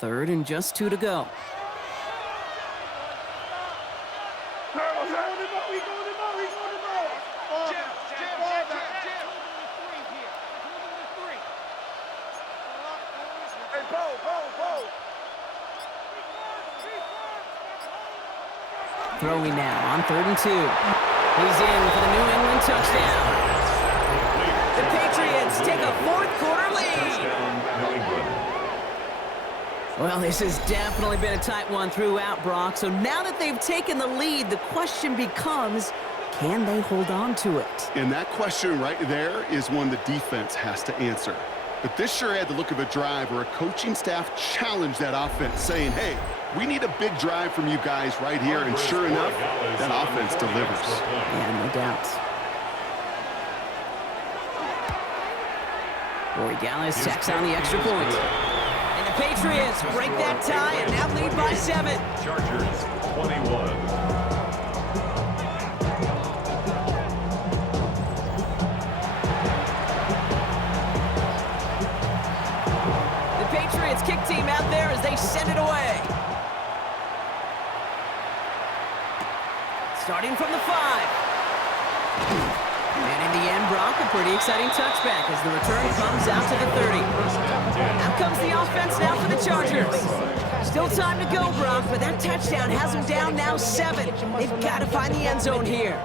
3rd and just 2 to go. Throwing now on 3rd and 2. He's in for the New England touchdown. The Patriots take a 4th quarter lead. Well, this has definitely been a tight one throughout, Brock. So now that they've taken the lead, the question becomes, can they hold on to it? And that question right there is one the defense has to answer. But this sure had the look of a drive where a coaching staff challenged that offense, saying, hey, we need a big drive from you guys right here. And sure enough, that offense delivers. Yeah, no doubt. Corey Gallis tacks on the extra point. And the Patriots break that tie and now lead by 7. Chargers 21. Kick team out there as they send it away. Starting from the 5. And in the end, Brock, a pretty exciting touchback as the return comes out to the 30. Out comes the offense now for the Chargers. Still time to go, Brock, but that touchdown has them down now 7. They've got to find the end zone here.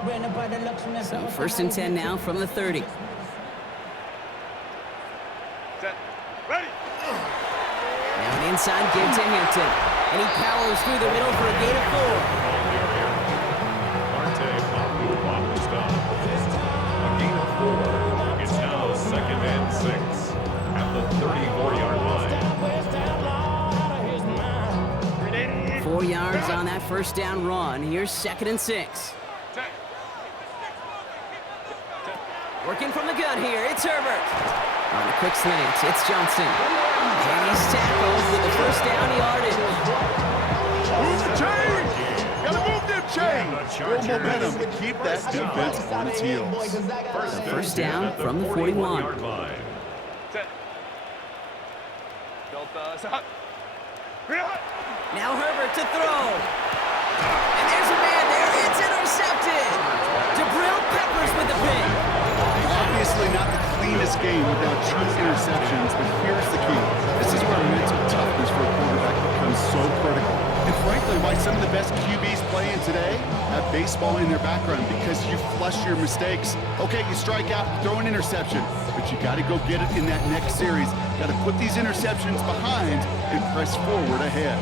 So 1st and 10 now from the 30. Ready. Now an inside give to Hampton. And he powers through the middle for a gain of 4. A gain of 4. It's now 2nd and 6 at the 34-yard line. 4 yards on that 1st down run. Here's 2nd and 6. Working from the gun here, it's Herbert. On a quick slant, it's Johnson. And he's tackled with the 1st down yardage. Move the chain! Gotta move them chain! Build momentum to keep that defense on its heels. The 1st down from the 41. Now Herbert to throw. And there's a man there. It's intercepted. Jabril Peppers with the pick. Obviously not the cleanest game without true interceptions, but here's the key. This is where mental toughness for a quarterback becomes so critical. And frankly, why some of the best QBs playing today have baseball in their background, because you flush your mistakes. Okay, you strike out, throw an interception, but you got to go get it in that next series. Got to put these interceptions behind and press forward ahead.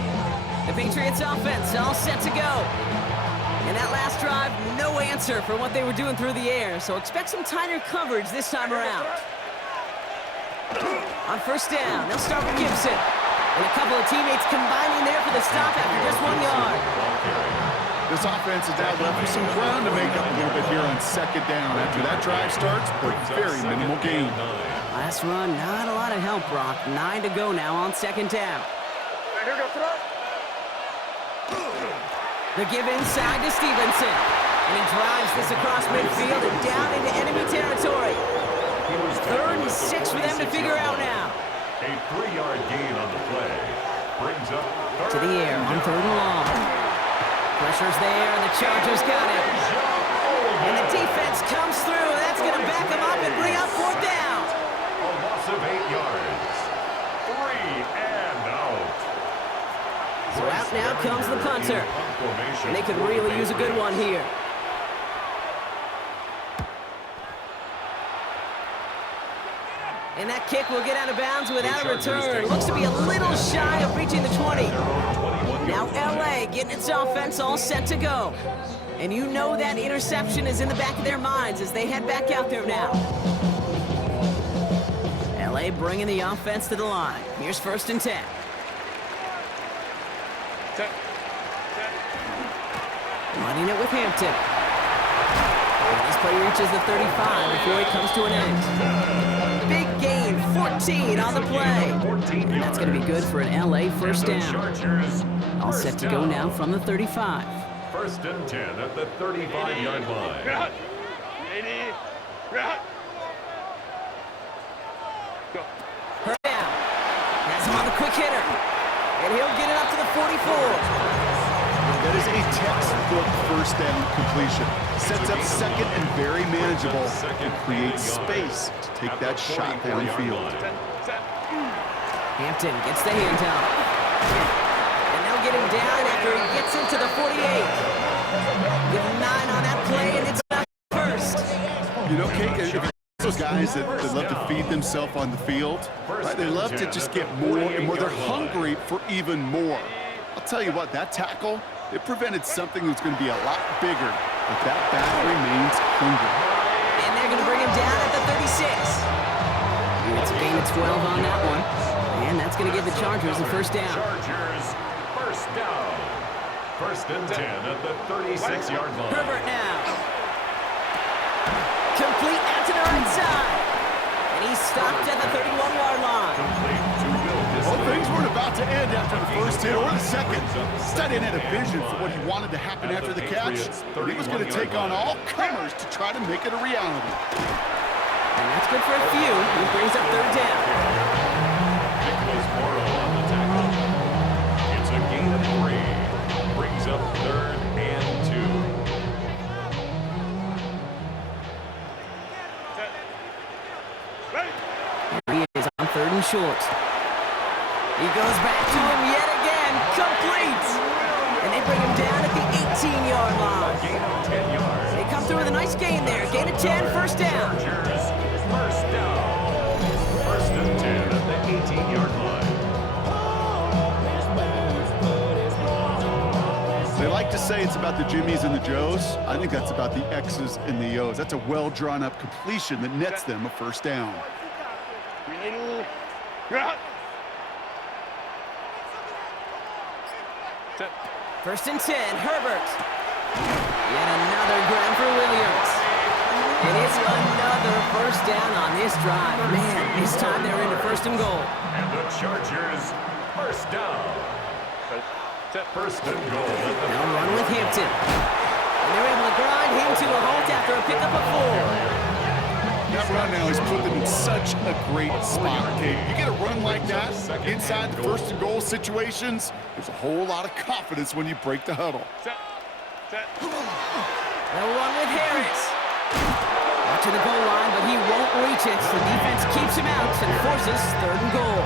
The Patriots offense all set to go. And that last drive, no answer for what they were doing through the air, so expect some tighter coverage this time around. On 1st down, they'll start with Gibson. And a couple of teammates combining there for the stop after just 1 yard. This offense is now left with some ground to make up a little bit here on 2nd down. After that drive starts, a very minimal gain. Last run, not a lot of help, Brock. 9 to go now on 2nd down. Here we go, throw. The give inside to Stevenson. And he drives this across midfield and down into enemy territory. 3rd and 6 for them to figure out now. A 3-yard gain on the play. Brings up To the air on 3rd and long. Pressure's there, and the Chargers got it. And the defense comes through. That's going to back them up and bring up 4th down. a loss of 8 yards. 3 and out. So out now comes the punter. And they could really use a good one here. And that kick will get out of bounds without a return. Looks to be a little shy of reaching the 20. Now LA getting its offense all set to go. And you know that interception is in the back of their minds as they head back out there now. LA bringing the offense to the line. Here's 1st and 10. Running it with Hampton. And this play reaches the 35 before it comes to an end. Big gain, 14 on the play. And that's going to be good for an LA 1st down. All set to go now from the 35. 1st and 10 at the 35-yard line. Hurt down. That's him on the quick hitter. And he'll get it up to the 44. That is a textbook first down completion. Sets up second and very manageable and creates space to take that shot downfield. Hampton gets the handout. And they'll get him down after he gets into the 48. Give him 9 on that play, and it's not first. You know, Kate, if you're those guys that love to feed themselves on the field, right? They love to just get more and more. They're hungry for even more. I'll tell you what, that tackle, it prevented something that's going to be a lot bigger, but that back remains hungry. And they're going to bring him down at the 36. And it's a gain of 12 on that one. And that's going to give the Chargers a first down. Chargers, first down. First and 10 at the 36-yard line. Herbert now. Complete out to the right side. And he's stopped at the 31-yard line. Complete to Will Disley. Well, things weren't about to end after the first hit or the second. Stettin had a vision for what he wanted to happen after the catch. And he was going to take on all comers to try to make it a reality. And that's good for a few. He brings up third down. Nicholas Morrow on the tackle. It's a gain of 3. Brings up third and 2. He is on third and short. He goes back to him yet again. Complete. And they bring him down at the 18-yard line. Gain of 10 yards. They come through with a nice gain there. Gain of 10, first down. Chargers, first down. First and 10 at the 18-yard line. They like to say it's about the Jimmies and the Joes. I think that's about the X's and the O's. That's a well-drawn-up completion that nets them a first down. First and 10, Herbert. Yet another grab for Williams. And it's another first down on this drive. Man, this time they're into first and goal. And the Chargers, first down. First and goal. They'll run with Hampton. And they're able to grind him to a halt after a pickup of 4. That run now has put them in such a great spot, Kate. You get a run like that inside the first and goal situations, there's a whole lot of confidence when you break the huddle. They'll run with Harris. Out to the goal line, but he won't reach it. The defense keeps him out and forces third and goal.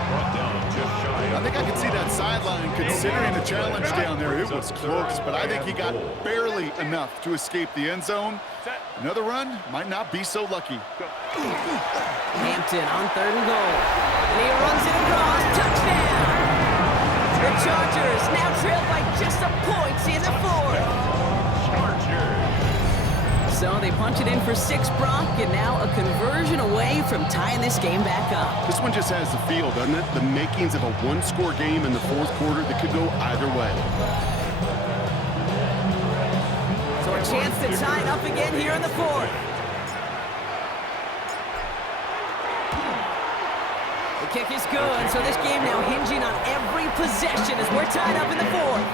I think I can see that sideline considering the challenge down there. It was close, but I think he got barely enough to escape the end zone. Another run might not be so lucky. Hampton on third and goal. And he runs it across. Touchdown! The Chargers now trail by just a point in the fourth. So they punch it in for 6, Brock, and now a conversion away from tying this game back up. This one just has the feel, doesn't it? The makings of a one-score game in the fourth quarter that could go either way. So a chance to tie it up again here in the fourth. The kick is good, so this game now hinging on every possession as we're tied up in the fourth.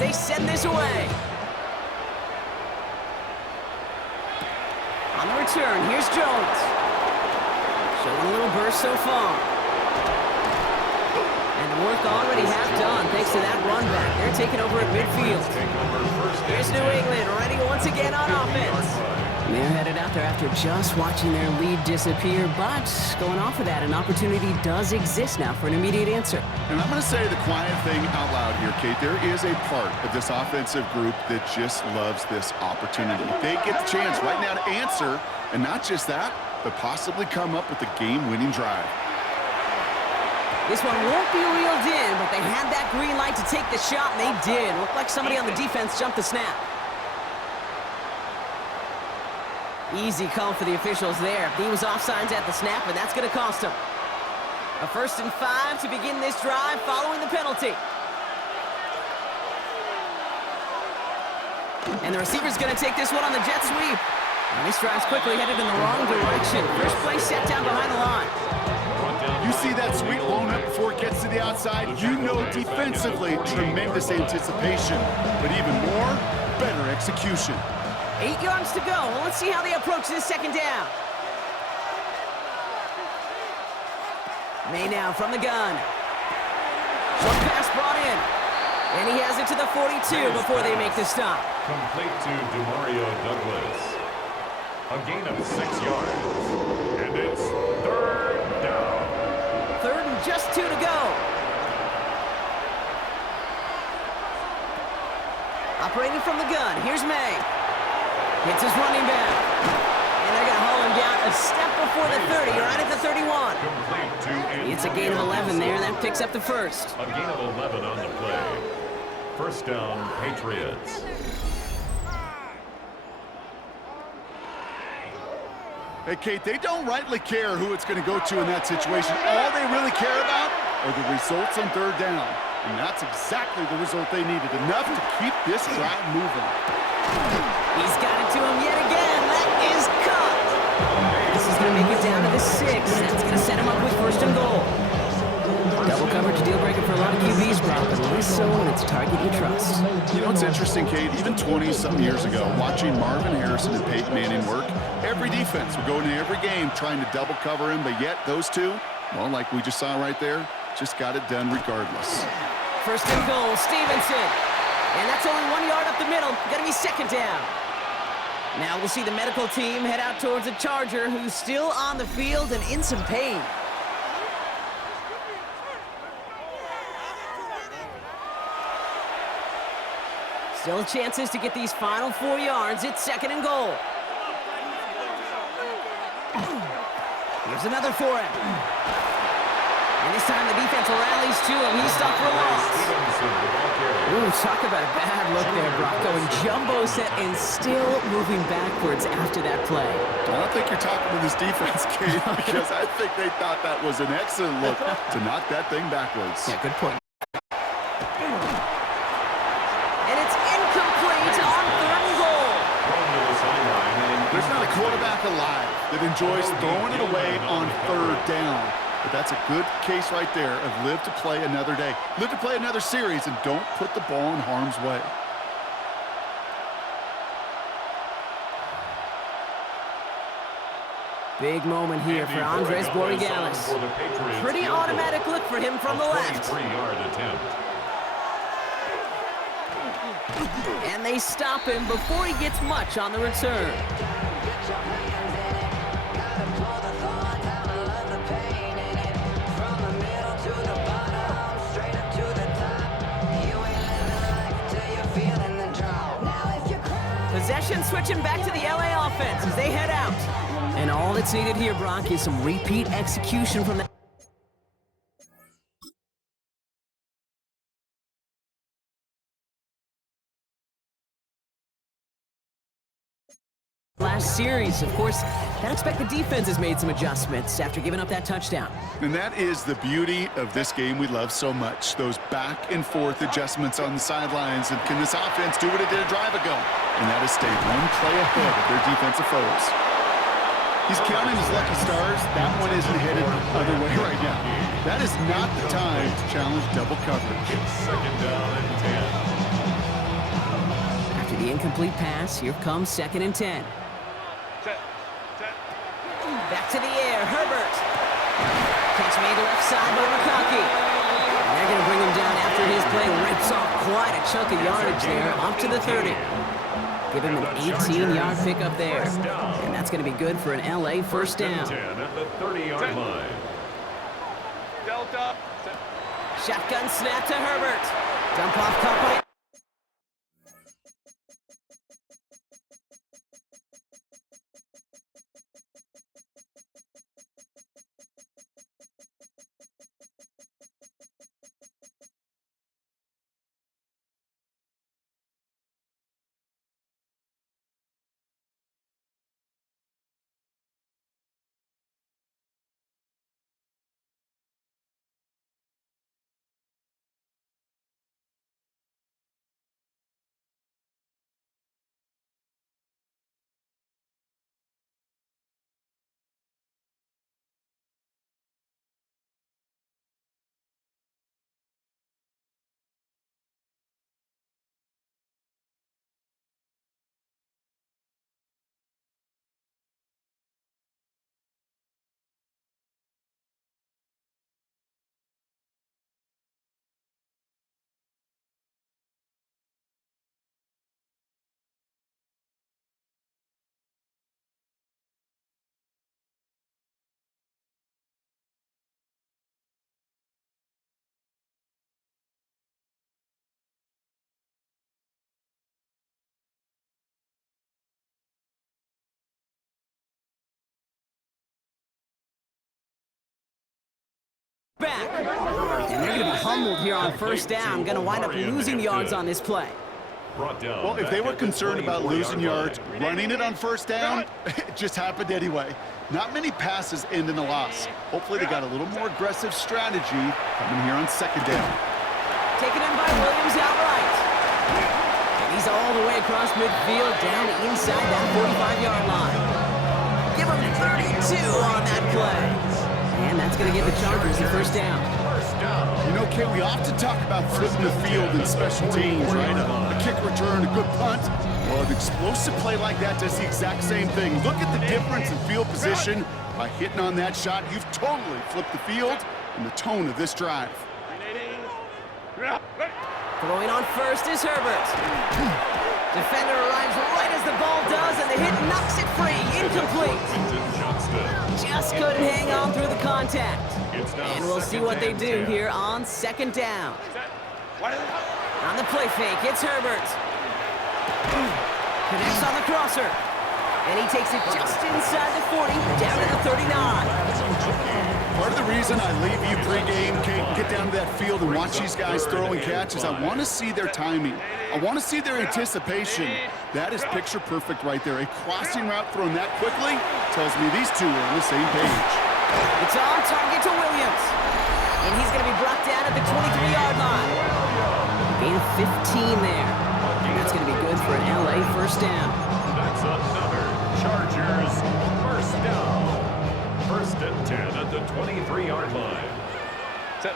They send this away. On the return, here's Jones. Showing a little burst so far. And the work already half done thanks to that run back. They're taking over at midfield. Here's New England ready once again on offense. And they're headed out there after just watching their lead disappear, but going off of that, an opportunity does exist now for an immediate answer. And I'm going to say the quiet thing out loud here, Kate. There is a part of this offensive group that just loves this opportunity. They get the chance right now to answer, and not just that, but possibly come up with a game-winning drive. This one won't be reeled in, but they had that green light to take the shot, and they did. Looked like somebody on the defense jumped the snap. Easy call for the officials there. He was offsides at the snap, and that's going to cost him. A 1st and 5 to begin this drive following the penalty. And the receiver's going to take this one on the jet sweep. And this drive's quickly headed in the wrong direction. First play set down behind the line. You see that sweep blown up before it gets to the outside. You know defensively, tremendous anticipation. But even more, better execution. 8 yards to go. Well, let's see how they approach this second down. May now from the gun. Short pass brought in. And he has it to the 42 before they make the stop. Complete to DeMario Douglas. A gain of 6 yards. And it's third down. Third and just 2 to go. Operating from the gun, here's May. Hits his running back. And they're going to haul him down a step before the 30, right at the 31. Complete to It's a gain of 11 there, and that picks up the first. A gain of 11 on the play. First down, Patriots. Hey, Kate, they don't rightly care who it's going to go to in that situation. All they really care about are the results on third down. And that's exactly the result they needed, enough to keep this drive moving. He's got it to him yet again. That is caught. This is going to make it down to the 6. That's going to set him up with first and goal. Double coverage deal breaker for a lot of QBs, Brock, but less so when it's a target you trust. You know what's interesting, Kate? Even 20-some years ago, watching Marvin Harrison and Peyton Manning work, every defense would go into every game trying to double cover him, but yet those two, well, like we just saw right there, just got it done regardless. First and goal, Stevenson. And that's only 1 yard up the middle. Gonna be second down. Now we'll see the medical team head out towards a Charger who's still on the field and in some pain. Still chances to get these final 4 yards. It's second and goal. Here's another for him. And this time the defense rallies to him. He's stopped for a loss. Ooh, talk about a bad look there, Brock. Going jumbo set and still moving backwards after that play. I don't think you're talking to this defense, Kate, because I think they thought that was an excellent look to knock that thing backwards. Yeah, good point. And it's incomplete on third and goal. There's not a quarterback alive that enjoys throwing it away on third down. But that's a good case right there of live to play another day. Live to play another series and don't put the ball in harm's way. Big moment here for Andres Borregales. Pretty automatic look for him from the left. 23-yard attempt. And they stop him before he gets much on the return. Possession switching back to the LA offense as they head out. And all that's needed here, Brock, is some repeat execution from that last series. Of course, I expect the defense has made some adjustments after giving up that touchdown. And that is the beauty of this game we love so much, those back and forth adjustments on the sidelines. And can this offense do what it did a drive ago? And that is stay one play ahead of their defensive foes. He's counting his lucky stars. That one isn't headed the other way right now. That is not the time to challenge double coverage. Second down and 10. After the incomplete pass, here comes second and 10. Back to the air, Herbert. Catch made left side by McConkey. And they're going to bring him down after his play rips off quite a chunk of yardage there, up to the 30. Give him an 18-yard pickup there. And that's going to be good for an LA first down. 10 at the 30-yard line. Delta. Shotgun snap to Herbert. Dump off caught by back. And they're going to be humbled here on first down. Going to wind up losing yards on this play. Well, if they were concerned about losing yards, running it on first down, it just happened anyway. Not many passes end in a loss. Hopefully they got a little more aggressive strategy coming here on second down. Taken in by Williams outright. And he's all the way across midfield down inside that 45-yard line. Give him 32 on that play. And that's going to give the Chargers the first down. You know, Kay, we often talk about flipping the field in special teams, right? A kick return, a good punt. Well, an explosive play like that does the exact same thing. Look at the difference in field position. By hitting on that shot, you've totally flipped the field and the tone of this drive. Throwing on first is Herbert. Defender arrives right as the ball does, and the hit knocks it free. Incomplete. Just couldn't hang on through the contact. And we'll see what they do here on second down. On the play fake, it's Herbert. Connects on the crosser. And he takes it just inside the 40, down to the 39. Part of the reason I leave you pregame, Kate, get down to that field and watch these guys throw and catch is I want to see their timing. I want to see their anticipation. That is picture perfect right there. A crossing route thrown that quickly tells me these two are on the same page. It's on target to Williams. And he's going to be brought down at the 23-yard line. Gain of 15 there. And that's going to be good for an LA first down. That's another Chargers first down. First and 10 at the 23-yard line. Set.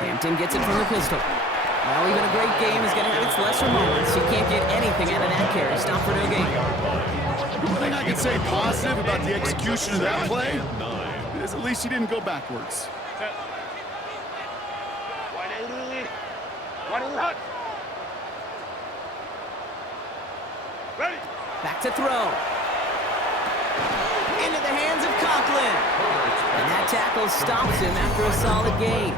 Hampton gets it from the pistol. Well, even a great game is going to have its lesser moments. You can't get anything out of that carry. Stop for no gain. The one thing I can say positive about the execution of that play is at least he didn't go backwards. Set. 180. 180. Ready. Back to throw. Into the hands of Conklin. And that tackle stops him after a solid gain.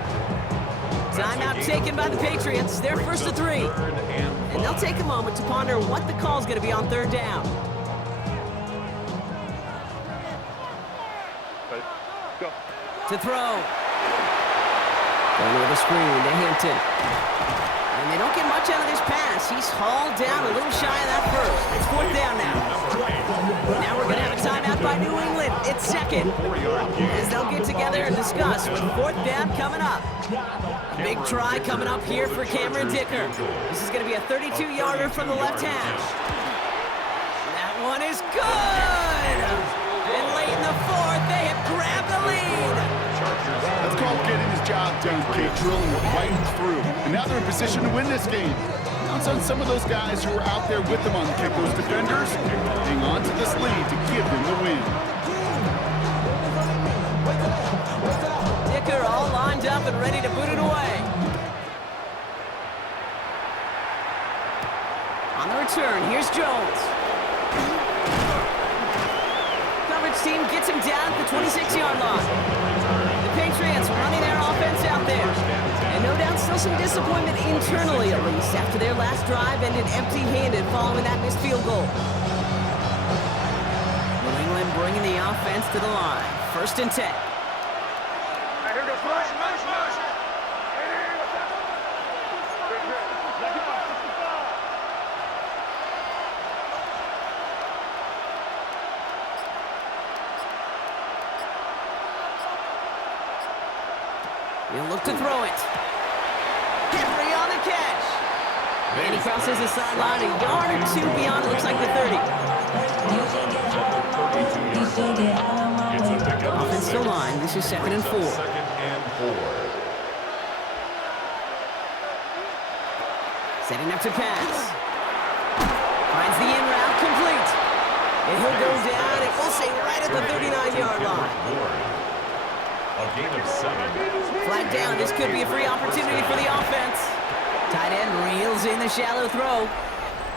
Timeout taken by the Patriots. They're first to 3. And they'll take a moment to ponder what the call's going to be on third down. Ready. Go. To throw. Going with a screen to Hampton. And they don't get much out of this pass. He's hauled down a little shy of that first. It's fourth down now. Now we're going to have a timeout by New England. It's second. As they'll get together and discuss with fourth down coming up. A big try coming up here for Cameron Dicker. This is going to be a 32-yarder from the left hash. That one is good. And late in the fourth, they have grabbed the lead. That's called getting his job done, Kate, drilling right through. And now they're in position to win this game. Counts on some of those guys who are out there with them on the kick, those defenders, hang on to this lead to give them the win. Dicker all lined up and ready to boot it away. On the return, here's Jones. Coverage team gets him down at the 26-yard line. The Patriots running their offense out there. And no doubt still some disappointment internally, at least, after their last drive ended empty-handed following that missed field goal. New England bringing the offense to the line. First and 10. Here goes push. He'll look to throw it. Henry on the catch. And he crosses the sideline a yard or two beyond, it looks like the 30. Offensive line, this is second and 4. Setting up to pass. Finds the in route complete. And he'll go down, and we'll say right at the 39-yard line. A gain of 7. Flag down, this could be a free opportunity for the offense. Tight end reels in the shallow throw.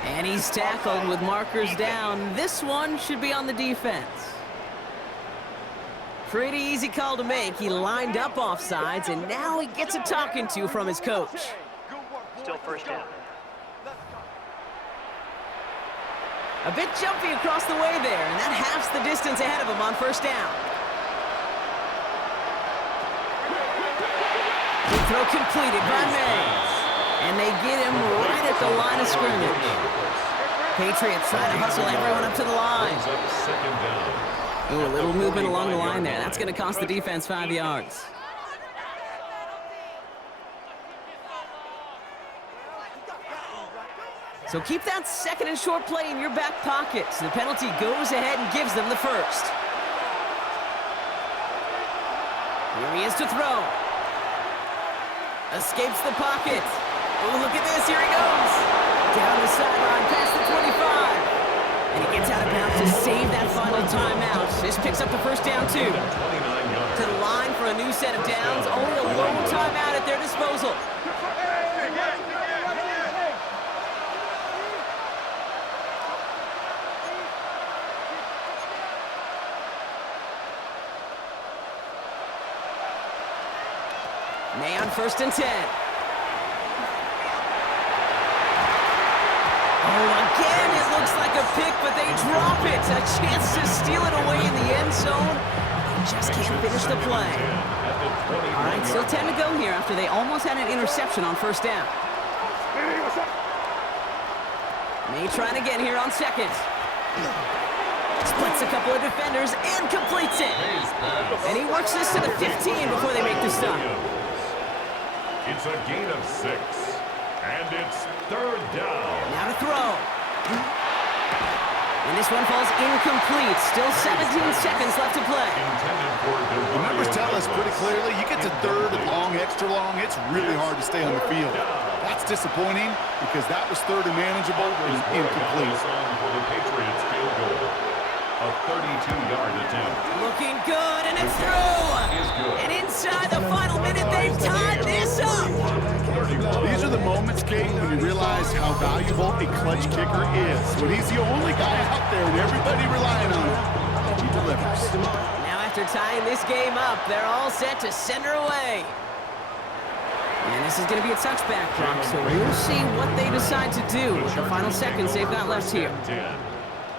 And he's tackled with markers down. This one should be on the defense. Pretty easy call to make. He lined up offsides, and now he gets a talking to from his coach. Still first down. A bit jumpy across the way there, and that halves the distance ahead of him on first down. throw completed by Mays. And they get him right at the line of scrimmage. Patriots trying to hustle everyone up to the line. Ooh, a little movement along the line there. That's going to cost the defense 5 yards. So keep that second and short play in your back pocket. So the penalty goes ahead and gives them the first. Here he is to throw. Escapes the pocket. Oh, look at this. Here he goes. Down the sideline, past the 25. And he gets out of bounds to save that final timeout. This picks up the first down, too. To the line for a new set of downs. Only a lone timeout at their disposal. May on 1st and 10. Oh, again, it looks like a pick, but they drop it. A chance to steal it away in the end zone. They just can't finish the play. All right, still 10 to go here after they almost had an interception on 1st down. May trying again here on 2nd. Splits a couple of defenders and completes it. And he works this to the 15 before they make the stop. It's a gain of 6, and it's 3rd down. Now to throw. And this one falls incomplete. Still 17 seconds left to play. The numbers tell us pretty clearly, you get to 3rd and long, extra long, it's really hard to stay on the field. That's disappointing because that was 3rd and manageable and incomplete. For the Patriots field goal. A 32-yard attempt. Looking good, and it's through. And inside the final minute, they've tied this up. These are the moments, Kate, when you realize how valuable a clutch kicker is. When he's the only guy out there and everybody relying on him, he delivers. Now after tying this game up, they're all set to send her away. And this is going to be a touchback, Brock, so we'll see what they decide to do with the final seconds they've got left here.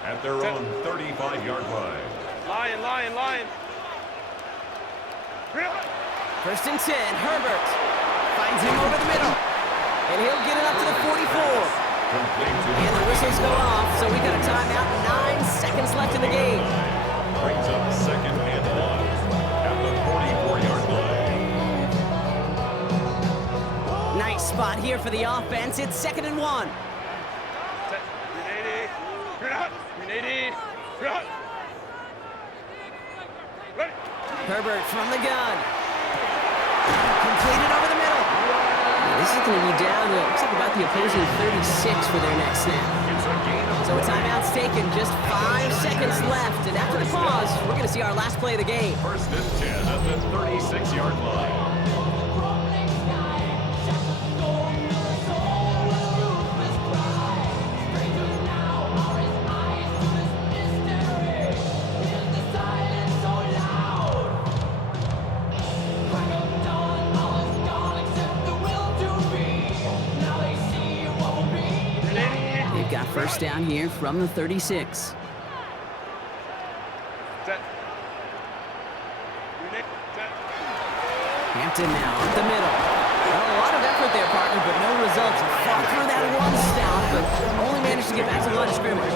At their own 35-yard line. Lion. 1st and 10, Herbert finds him over the middle. And he'll get it up to the 44. And the whistles go off, so we got a timeout, 9 seconds left in the game. Brings up 2nd and 1 at the 44-yard line. Nice spot here for the offense. It's 2nd and 1. Herbert from the gun. Completed over the middle. This is going to be down to, looks like about the opposing 36 for their next snap. So a timeout's taken, just 5 seconds left. And after the pause, we're going to see our last play of the game. 1st and 10 at the 36-yard line. Got 1st down here from the 36. Hampton now up the middle. Well, a lot of effort there, partner, but no results. Fought through that one stop, but only managed to get back to the line of scrimmage.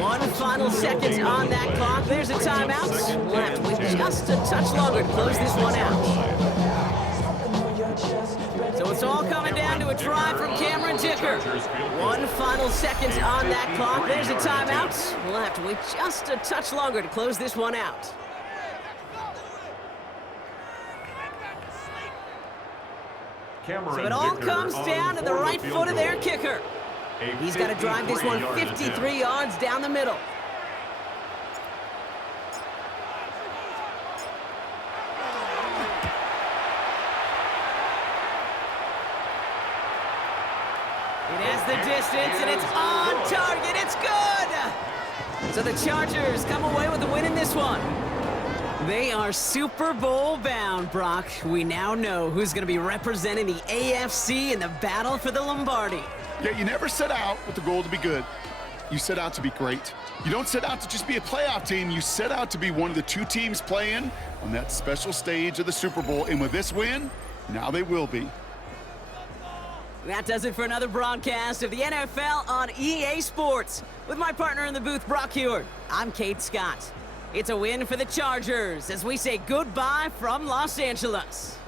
1 final second on that clock. There's a timeout. We'll have to wait just a touch longer to close this one out. So it's all coming down to a try from Cameron Dicker. 1 final second on that clock. There's a timeout. We'll have to wait just a touch longer to close this one out. So it all comes down to the right foot of their kicker. He's got to drive this one 53 yards down the middle. It has the distance, and it's on target. It's good! So the Chargers come away with the win in this one. They are Super Bowl bound, Brock. We now know who's going to be representing the AFC in the battle for the Lombardi. Yeah, you never set out with the goal to be good. You set out to be great. You don't set out to just be a playoff team. You set out to be one of the 2 teams playing on that special stage of the Super Bowl. And with this win, Now they will be. That does it for another broadcast of the NFL on EA Sports. With my partner in the booth, Brock Heward, I'm Kate Scott. It's a win for the Chargers as we say goodbye from Los Angeles.